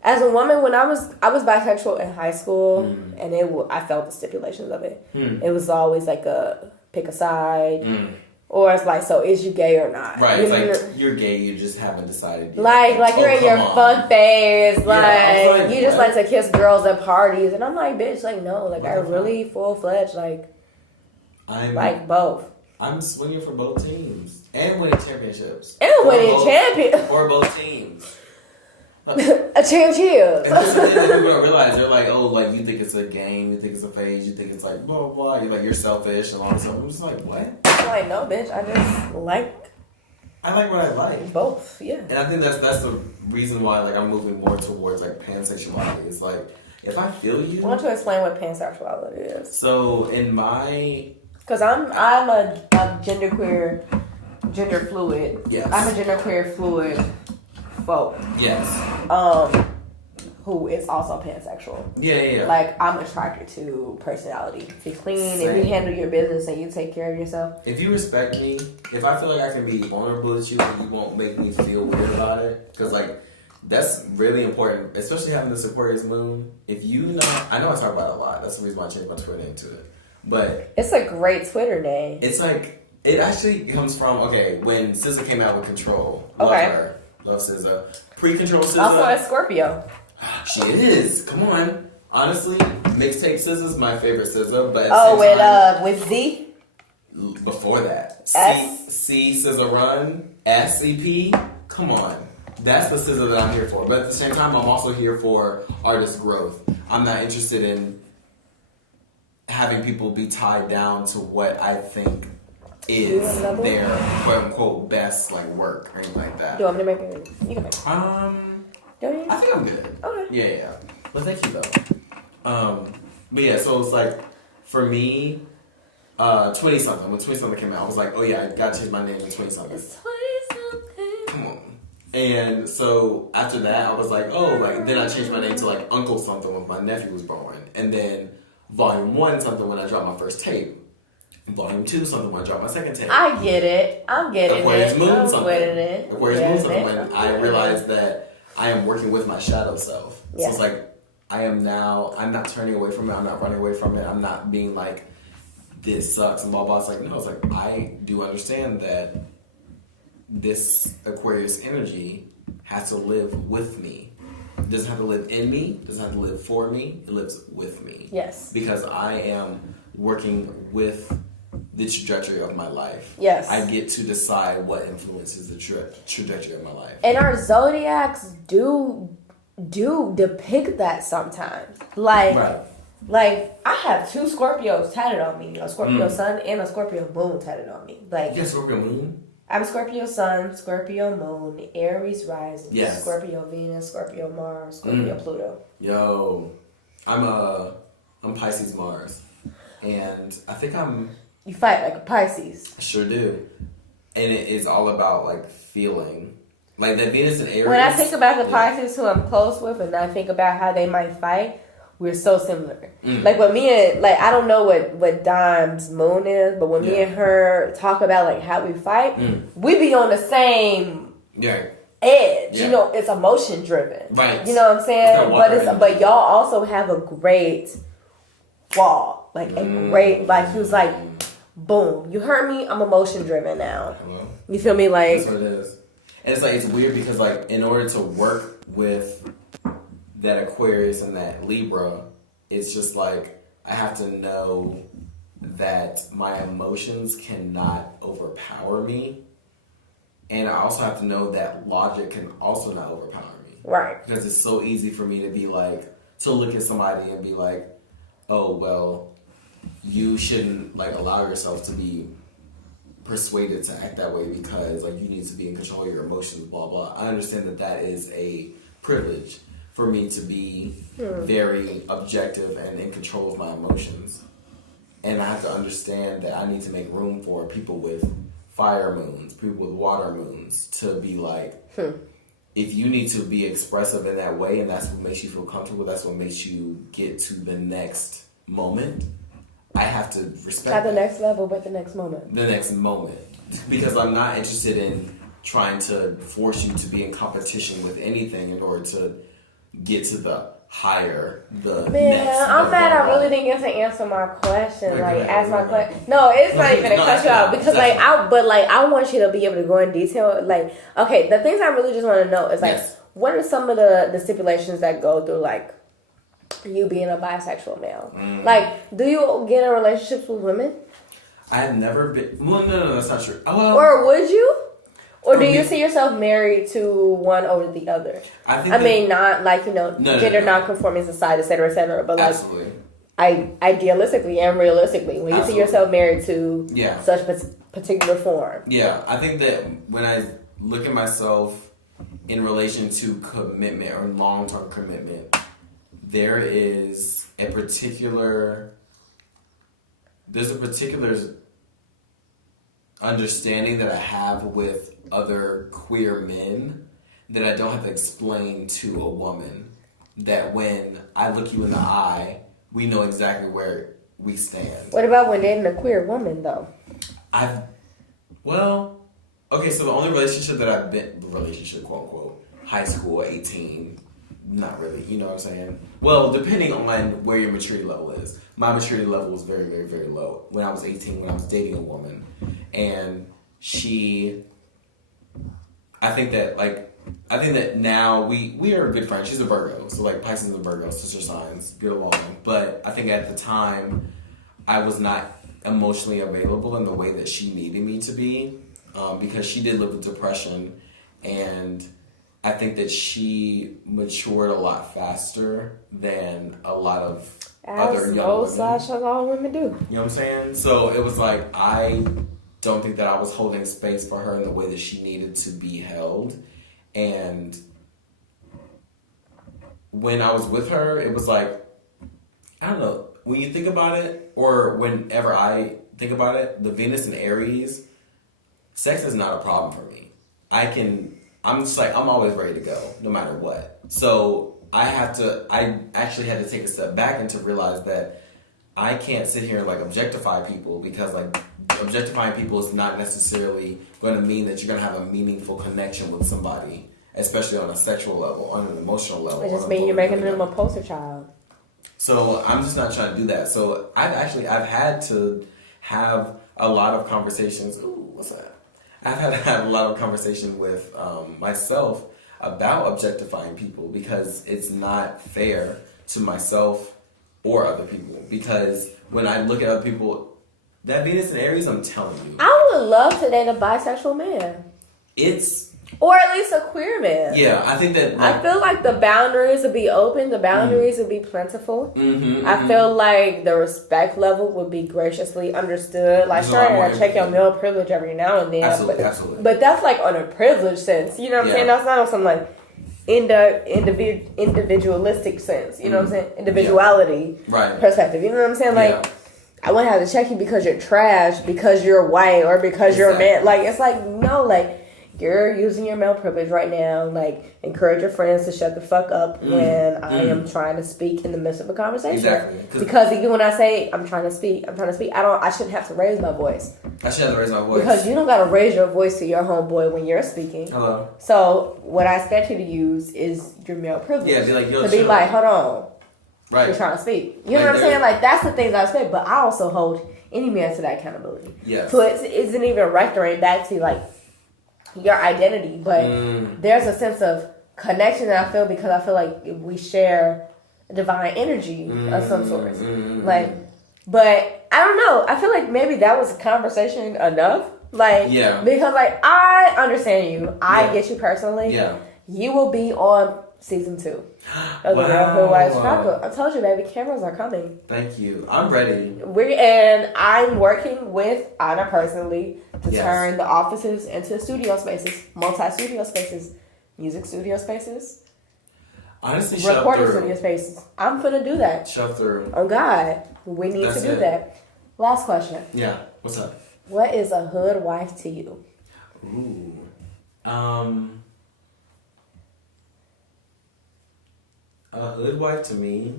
As a woman, when I was bisexual in high school, and I felt the stipulations of it. It was always like a pick a side, or it's like, so is you gay or not? Right, it's like you're gay, you just haven't decided yet. Like you're in your fun phase, like you just what? like to kiss girls at parties, and I'm like, bitch, like no, like I really full fledged like both. I'm swinging for both teams and winning championships. And winning champions for both teams. A champion. And then people don't realize, they're like, oh, like you think it's a game, you think it's a phase, you think it's like blah blah blah. You're like, you're selfish and all this stuff. I'm just like, what? I'm like, no, bitch. I just like. I like what I like. Both, yeah. And I think that's the reason why like I'm moving more towards like pansexuality. It's like if I feel you. I want to explain what pansexuality is. So in my. Because I'm a genderqueer, gender fluid. Yes. I'm a genderqueer fluid folk. Yes. Who is also pansexual. Yeah. Like, I'm attracted to personality. If you're clean, if you handle your business and you take care of yourself. If you respect me, if I feel like I can be vulnerable with you and you won't make me feel weird about it, because like that's really important, especially having this Aquarius moon. If you know, I know I talk about it a lot. That's the reason why I changed my Twitter name to it. But it's a great Twitter name. It's like, it actually comes from, when SZA came out with Control. Okay. Love her. Love SZA. Pre-Control SZA. Also a Scorpio. She is. Come on. Honestly, mixtape SZA's my favorite SZA, but with Z? Before that. S? C SZA Run. SCP. Come on. That's the SZA that I'm here for. But at the same time, I'm also here for artist growth. I'm not interested in having people be tied down to what I think is their quote unquote best like work or anything like that. Do you want me to make it? You can make it. I think I'm good. Okay. Yeah. But thank you though. But yeah, so it's like for me, 20-something. When 20-something came out, I was like, oh yeah, I gotta change my name to 20-something. It's 20-something. Come on. And so after that, I was like, oh, like, then I changed my name to like Uncle something when my nephew was born. And then Volume 1 something when I dropped my first tape. Volume 2 something when I dropped my second tape. I get it. I'm getting Aquarius it. Moon I'm something. getting it. Aquarius Moon something when I realized that I am working with my shadow self. Yeah. So it's like, I'm not turning away from it. I'm not running away from it. I'm not being like, this sucks and blah, blah. It's like, no, it's like, I do understand that this Aquarius energy has to live with me. It doesn't have to live in me. It doesn't have to live for me. It lives with me. Yes. Because I am working with the trajectory of my life. Yes. I get to decide what influences the trajectory of my life. And our zodiacs do depict that sometimes. Like, Right. like I have 2 Scorpios tatted on me. A Scorpio sun and a Scorpio moon tatted on me. Like, Yes, Scorpio Moon. I'm Scorpio sun, Scorpio moon, Aries rising, Yes. Scorpio Venus, Scorpio Mars, Scorpio Pluto. Yo, I'm Pisces Mars, and I think You fight like a Pisces. I sure do, and it is all about like feeling, like that Venus and Aries. When I think about the Pisces who I'm close with, and I think about how they might fight, we're so similar. Like when me and like I don't know what Dime's moon is, but when me and her talk about like how we fight, we be on the same edge. Yeah. You know, it's emotion driven. Right. You know what I'm saying? It's But y'all also have a great wall, like a great like he was like, boom, you heard me. I'm emotion driven now. Hello? You feel me? Like That's what it is. And it's like it's weird because like in order to work with that Aquarius and that Libra, it's just like I have to know that my emotions cannot overpower me. And I also have to know that logic can also not overpower me. right. Because it's so easy for me to be like, to look at somebody and be like, oh, well, you shouldn't like allow yourself to be persuaded to act that way because like you need to be in control of your emotions, blah, blah. I understand that that is a privilege for me to be very objective and in control of my emotions. And I have to understand that I need to make room for people with fire moons, people with water moons, to be like, if you need to be expressive in that way and that's what makes you feel comfortable, that's what makes you get to the next moment, I have to respect Not the that. next level, but the next moment. The next moment. Because I'm not interested in trying to force you to be in competition with anything in order to get to the higher, the Man, next I'm mad I level. really didn't get to answer my question. Wait, Like, go ahead, ask my go ahead. question. No, it's not even a No, cut you out because, like, definitely. I want you to be able to go in detail. Like, okay, the things I really just want to know is like, Yes. what are some of the stipulations that go through like you being a bisexual male? Like, do you get in relationships with women, I have never been. Well, no, that's not true. Well, or would you? Or do For you me- see yourself married to one over the other? I think. I that- mean, not like, you know, No, gender no. non-conforming society, et cetera, but like, absolutely. idealistically and realistically, when you see Absolutely. yourself married to Yeah. such particular form. Yeah, I think that when I look at myself in relation to commitment or long-term commitment, there's a particular understanding that I have with other queer men that I don't have to explain to a woman. That when I look you in the eye, we know exactly where we stand. What about when dating a queer woman, though? Okay, so the only relationship that I've been, quote unquote, high school, 18, not really, you know what I'm saying? Well, depending on where your maturity level is. My maturity level was very, very, very low when I was 18, when I was dating a woman. And I think that now we are good friends. She's a Virgo, so like Pisces and Virgo, sister signs, get along. But I think at the time, I was not emotionally available in the way that she needed me to be, because she did live with depression, and I think that she matured a lot faster than a lot of other As young women. most / all women do. You know what I'm saying? So it was like, I don't think that I was holding space for her in the way that she needed to be held. And when I was with her, it was like, I don't know. when you think about it, or whenever I think about it, the Venus and Aries, sex is not a problem for me. I'm just like, I'm always ready to go, no matter what. So I actually had to take a step back and to realize that I can't sit here and like objectify people, because like objectifying people is not necessarily going to mean that you're going to have a meaningful connection with somebody, especially on a sexual level, on an emotional level. It just means you're making them a poster child. So I'm just not trying to do that. So I've had to have a lot of conversations. Ooh, what's that? I've had to have a lot of conversation with myself about objectifying people, because it's not fair to myself or other people. Because when I look at other people, that Venus and Aries, I'm telling you, I would love to date a bisexual man. Or at least a queer man. Yeah, I think that... I feel like the boundaries would be open. The boundaries would be plentiful. I feel like the respect level would be graciously understood. Like, sure, I check your male privilege every now and then. Absolutely. But that's like on a privilege sense. You know what I'm saying? That's not on some like individualistic sense. You know what I'm saying? Individuality perspective. You know what I'm saying? Like, I wouldn't have to check you because you're trash, because you're white, or because you're a man. Like, it's like, no, like... You're using your male privilege right now. Like, encourage your friends to shut the fuck up when I am trying to speak in the midst of a conversation. Exactly. Because even when I say I'm trying to speak, I shouldn't have to raise my voice. I shouldn't have to raise my voice. Because you don't gotta raise your voice to your homeboy when you're speaking. Hello. So what I expect you to use is your male privilege. Yeah, be like, yo, to be like, hold on. Right. You're trying to speak. You know what I'm saying? Like, that's the things I expect. But I also hold any man to that accountability. Yeah. So it isn't even rectoring back to like your identity, but there's a sense of connection that I feel, because I feel like we share divine energy of some sort. Like, but I don't know. I feel like maybe that was a conversation enough. Like, because like I understand you, I get you personally. Yeah, you will be on season 2 of the Real Hoodwives of Chicago. I told you, baby, cameras are coming. Thank you. I'm ready. And I'm working with Anna personally to turn the offices into studio spaces, multi-studio spaces, music studio spaces, honestly, recording studio spaces. I'm finna do that. Shove through. Oh God, we need to do that. Last question. Yeah. What's up? What is a hood wife to you? Ooh. A hood wife to me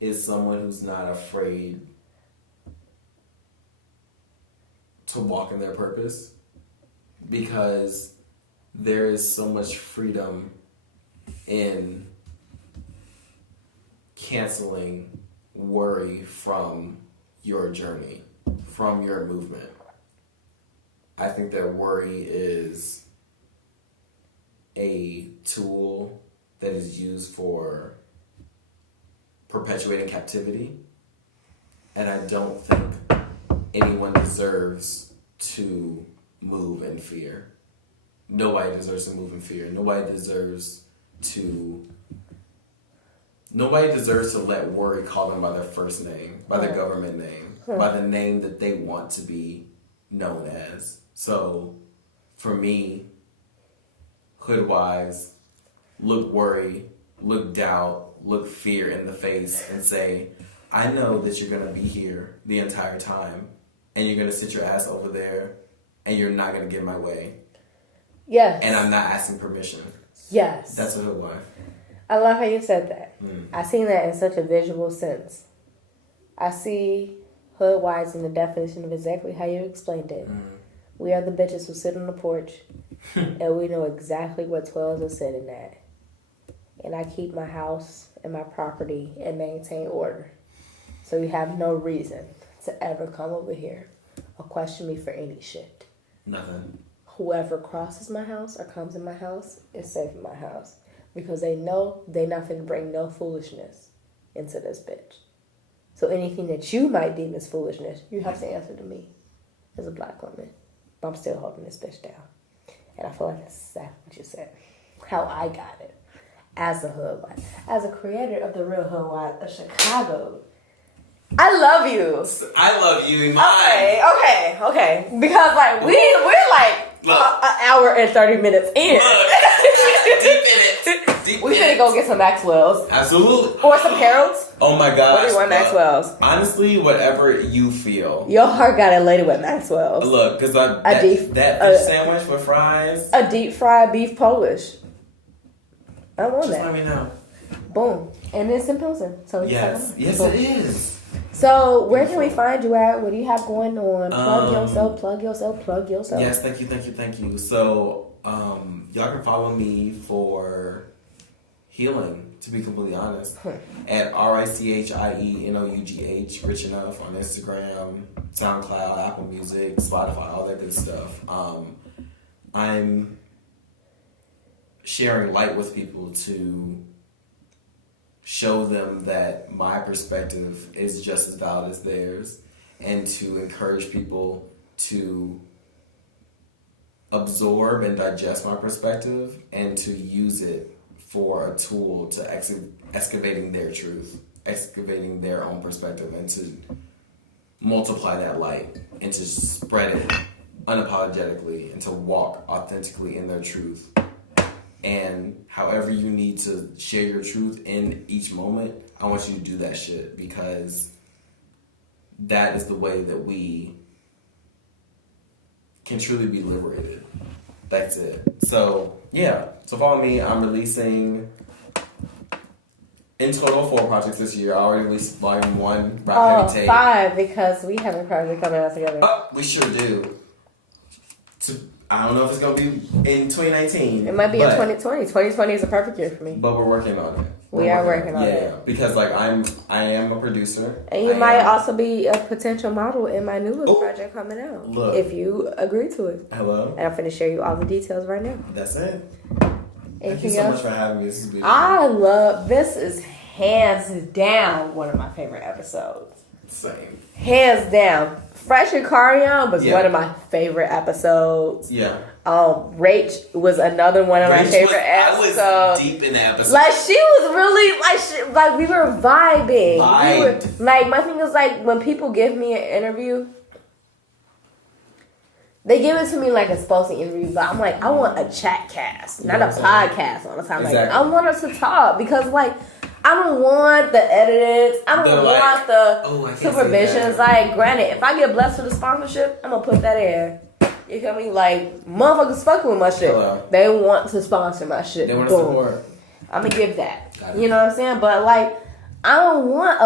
is someone who's not afraid to walk in their purpose, because there is so much freedom in canceling worry from your journey, from your movement. I think that worry is a tool that is used for perpetuating captivity. And I don't think anyone deserves to move in fear. Nobody deserves to move in fear. Nobody deserves to let worry call them by their first name, by their government name, by the name that they want to be known as. So for me, hoodwives look worry, look doubt, look fear in the face and say, I know that you're going to be here the entire time, and you're going to sit your ass over there, and you're not going to get in my way. Yes. And I'm not asking permission. Yes. That's a hoodwife. I love how you said that. I seen that in such a visual sense. I see hoodwives in the definition of exactly how you explained it. We are the bitches who sit on the porch, and we know exactly what 12s are sitting at. And I keep my house and my property and maintain order. So you have no reason to ever come over here or question me for any shit. Nothing. Whoever crosses my house or comes in my house is safe in my house. Because they know they're not going to bring no foolishness into this bitch. So anything that you might deem as foolishness, you have to answer to me as a black woman. But I'm still holding this bitch down. And I feel like that's exactly what you said. How I got it. As a hoodwife. As a creator of the Real Hoodwives of Chicago. I love you. I love you, Iman. Okay. Because like we're like an hour and 30 minutes in. Look, deep in it. deep. We should go get some Maxwell's. Absolutely. Or some Harold's. Oh my gosh. What do you want, Maxwell's? Honestly, whatever you feel. Your heart got elated with Maxwell's. Look, because that fish sandwich with fries. A deep fried beef Polish. I want Just that. let me know. Boom. And it's in Pilsen. So Yes, boom. it is. So where can we find you at? What do you have going on? Plug yourself. Yes, thank you. So, y'all can follow me for healing, to be completely honest, at richienough, richienough on Instagram, SoundCloud, Apple Music, Spotify, all that good stuff. I'm sharing light with people to show them that my perspective is just as valid as theirs, and to encourage people to absorb and digest my perspective and to use it for a tool to excavating their truth, excavating their own perspective, and to multiply that light and to spread it unapologetically and to walk authentically in their truth. And however you need to share your truth in each moment, I want you to do that shit, because that is the way that we can truly be liberated. That's it. So, yeah. So follow me. I'm releasing, in total, 4 projects this year. I already released volume 1, Rap Heavy Tape. 5, because we have a project coming out together. We sure do. I don't know if it's going to be in 2019. It might be in 2020. 2020 is a perfect year for me. But we're working on it. We are working on it. Yeah, because I am a producer. And you might also be a potential model in my newest project coming out. Look. If you agree to it. Hello. And I'm finna share you all the details right now. That's it. Anything Thank you so else? much for having me. This is beautiful. This is hands down one of my favorite episodes. Same. Hands down. Fresh and Carion was one of my favorite episodes. Yeah. Rach was another one of my favorite episodes. I was deep in the episode. Like, she was really, like we were vibing. My thing is, like, when people give me an interview, they give it to me like it's supposed to interview, but I'm like, I want a chat cast, not a podcast all the time. Like, I want us to talk, because, like, I don't want the edits. I don't want the supervisions. Like, granted, if I get blessed with a sponsorship, I'm going to put that in. You feel me? Like, motherfuckers fucking with my shit. Hello. They want to sponsor my shit. They want to support. I'm going to give that. You know what I'm saying? But, like, I don't want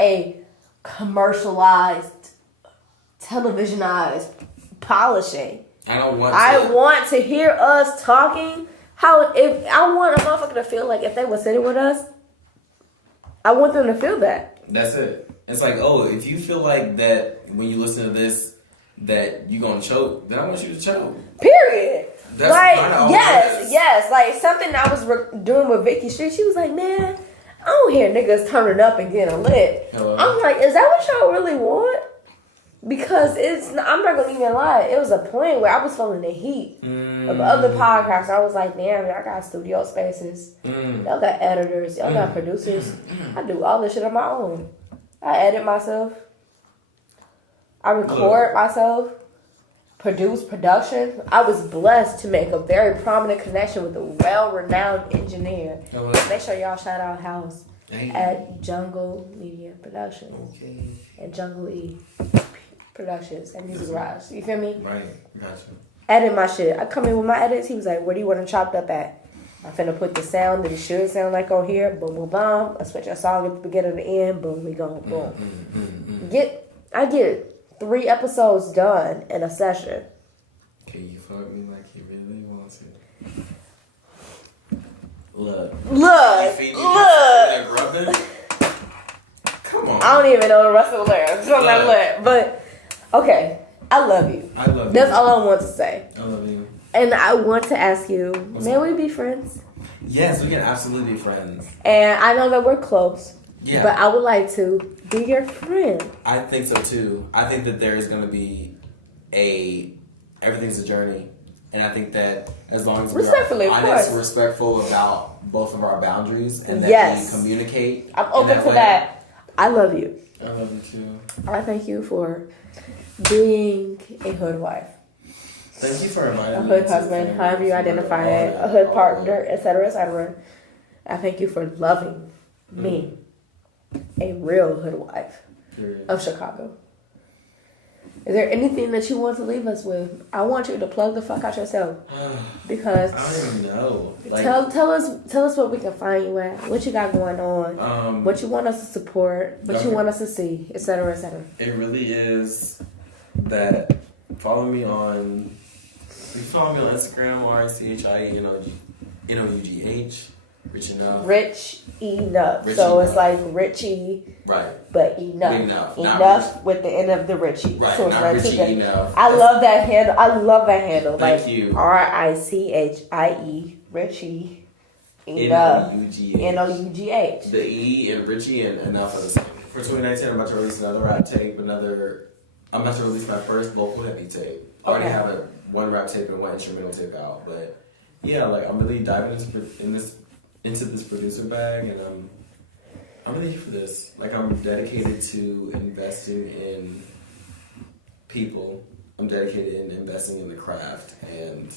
a commercialized, televisionized polishing. I want to hear us talking. If I want a motherfucker to feel like if they were sitting with us, I want them to feel that. That's it. It's like, if you feel like that when you listen to this, that you're gonna choke, then I want you to choke. Period. That's like, yes. Like, something I was doing with Vicky Street, she was like, man, I don't hear niggas turning up and getting lit. Hello. I'm like, is that what y'all really want? Because I'm not gonna even lie, it was a point where I was feeling the heat of other podcasts. I was like, damn, y'all got studio spaces, y'all got editors, y'all got producers. I do all this shit on my own. I edit myself, I record myself, produce production. I was blessed to make a very prominent connection with a well-renowned engineer. Make sure y'all shout out House at Jungle Media Production and Jungle E Productions and Music Garage. You feel me? Right, gotcha. Edit my shit. I come in with my edits. He was like, where do you want it chopped up at? I'm finna put the sound that it should sound like on here. Boom, boom, boom. I switch a song at the beginning and the end. Boom, we go. Boom. I get 3 episodes done in a session. Can you fuck me like you really want to? Look. Come on. I don't even know the rest of the lyrics. But, okay. I love you. I love you. That's all I want to say. I love you. And I want to ask you, may we be friends? Yes, we can absolutely be friends. And I know that we're close. Yeah. But I would like to be your friend. I think so too. I think that there is going to be everything's a journey. And I think that as long as we are honest and respectful about both of our boundaries and that we communicate. I'm open to that. I love you. I love you too. I thank you for being a hood wife. Thank you for reminding a me. hood husband, however you identify it, a hood partner, etc., etc. I thank you for loving me, a real hood wife of Chicago. Is there anything that you want to leave us with? I want you to plug the fuck out yourself, because I don't even know. Like, tell us what we can find you at, what you got going on, what you want us to support, what you want us to see, etc., etc. It really is that. Follow me on Instagram, richienough, richienough. Rich enough. So it's like Richie, right? But enough with the end of the Richie. Right, so it's not Richie enough. I love that handle. Thank like you. RICHIE Richie enough. NOUGH. The E in Richie and enough are the same. For 2019, I'm about to release another rap tape. I'm about to release my first vocal heavy tape. I already have one rap tape and one instrumental tape out, but yeah, like I'm really diving into this producer bag, and I'm really here for this. Like, I'm dedicated to investing in people. I'm dedicated in investing in the craft, and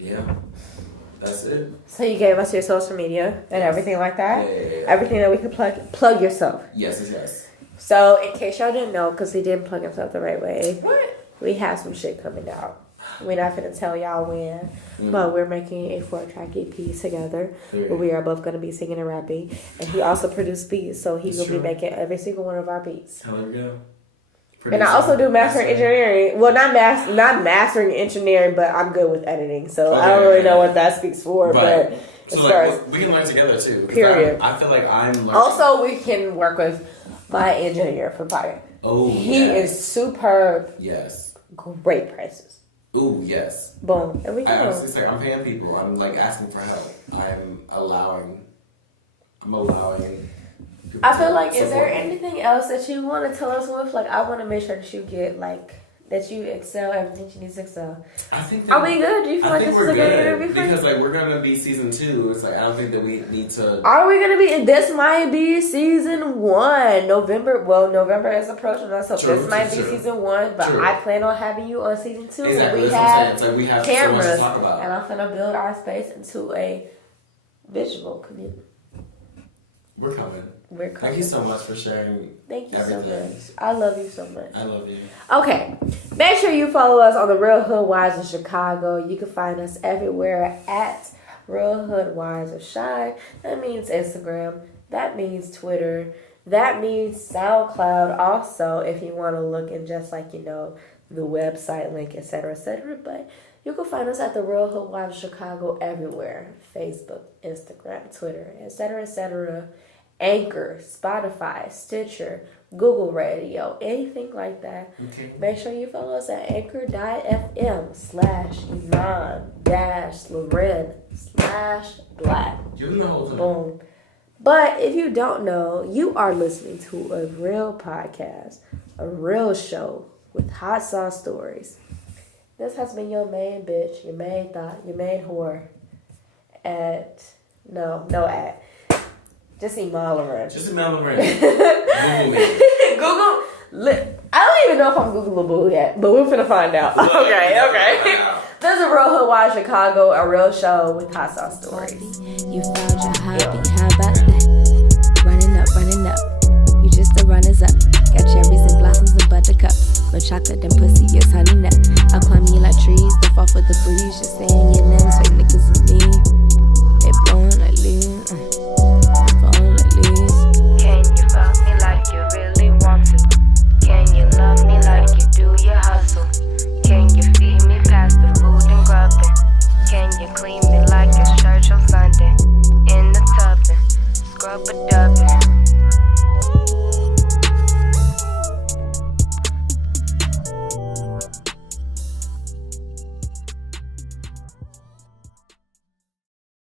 yeah, that's it. So you gave us your social media and everything like that. Yeah. Everything that we could plug yourself. Yes. So in case y'all didn't know, because he didn't plug himself the right way, What? we have some shit coming out. We're not going to tell y'all when, but we're making a 4-track EP together where we are both going to be singing and rapping. And he also produced beats, so he will be making every single one of our beats. There we go. And I also do mastering engineering. Well, not mastering engineering, but I'm good with editing, so I don't really know what that speaks for. Right. But so as far as we can learn together too. Period. I feel like I'm learning. Also, we can work with my engineer for fire. Oh, he is superb. Yes. Great prices. Ooh, yes. Boom. There we go. It's like I'm paying people. I'm like asking for help. I'm allowing. I feel like, is there anything else that you want to tell us with? Like, I want to make sure that you get that you excel everything you need to excel. I think. Are we good? Do you feel like this is a good interview for you? Because like we're gonna be season 2. It's like I don't think that we need to. Are we gonna be? This might be season 1. November. Well, November is approaching us, so this might be season 1. But I plan on having you on season 2. Exactly. We have cameras, so much to talk about. and I'm gonna build our space into a visual community. We're coming. Thank you so much for sharing. Thank you everything. so much. I love you so much. I love you. Okay. Make sure you follow us on the Real Hoodwives of Chicago. You can find us everywhere at Real Hoodwives of Chi. That means Instagram. That means Twitter. That means SoundCloud. Also, if you want to look in just like, the website link, etc., etc. But you can find us at the Real Hoodwives of Chicago everywhere. Facebook, Instagram, Twitter, etc., etc. Anchor, Spotify, Stitcher, Google Radio, anything like that. Okay. Make sure you follow us at anchor.fm/Iman-Loren/Black. You know the whole thing. Boom. But if you don't know, you are listening to a real podcast, a real show with hot sauce stories. This has been your main bitch, your main thought, your main whore. Just Iman Loren. Just Iman Loren. Google me. Google. I don't even know if I'm Googleable yet, but we're finna find out. Okay. This is a Real Hoodwives Chicago, a real show with hot sauce stories. You found your hobby, how about that? Running up. You just the runners up. Got cherries and blossoms and buttercups. No chocolate and pussy is honey nut. I'll climb you like trees, don't fall for the breeze. Just saying your names, fake niggas is me.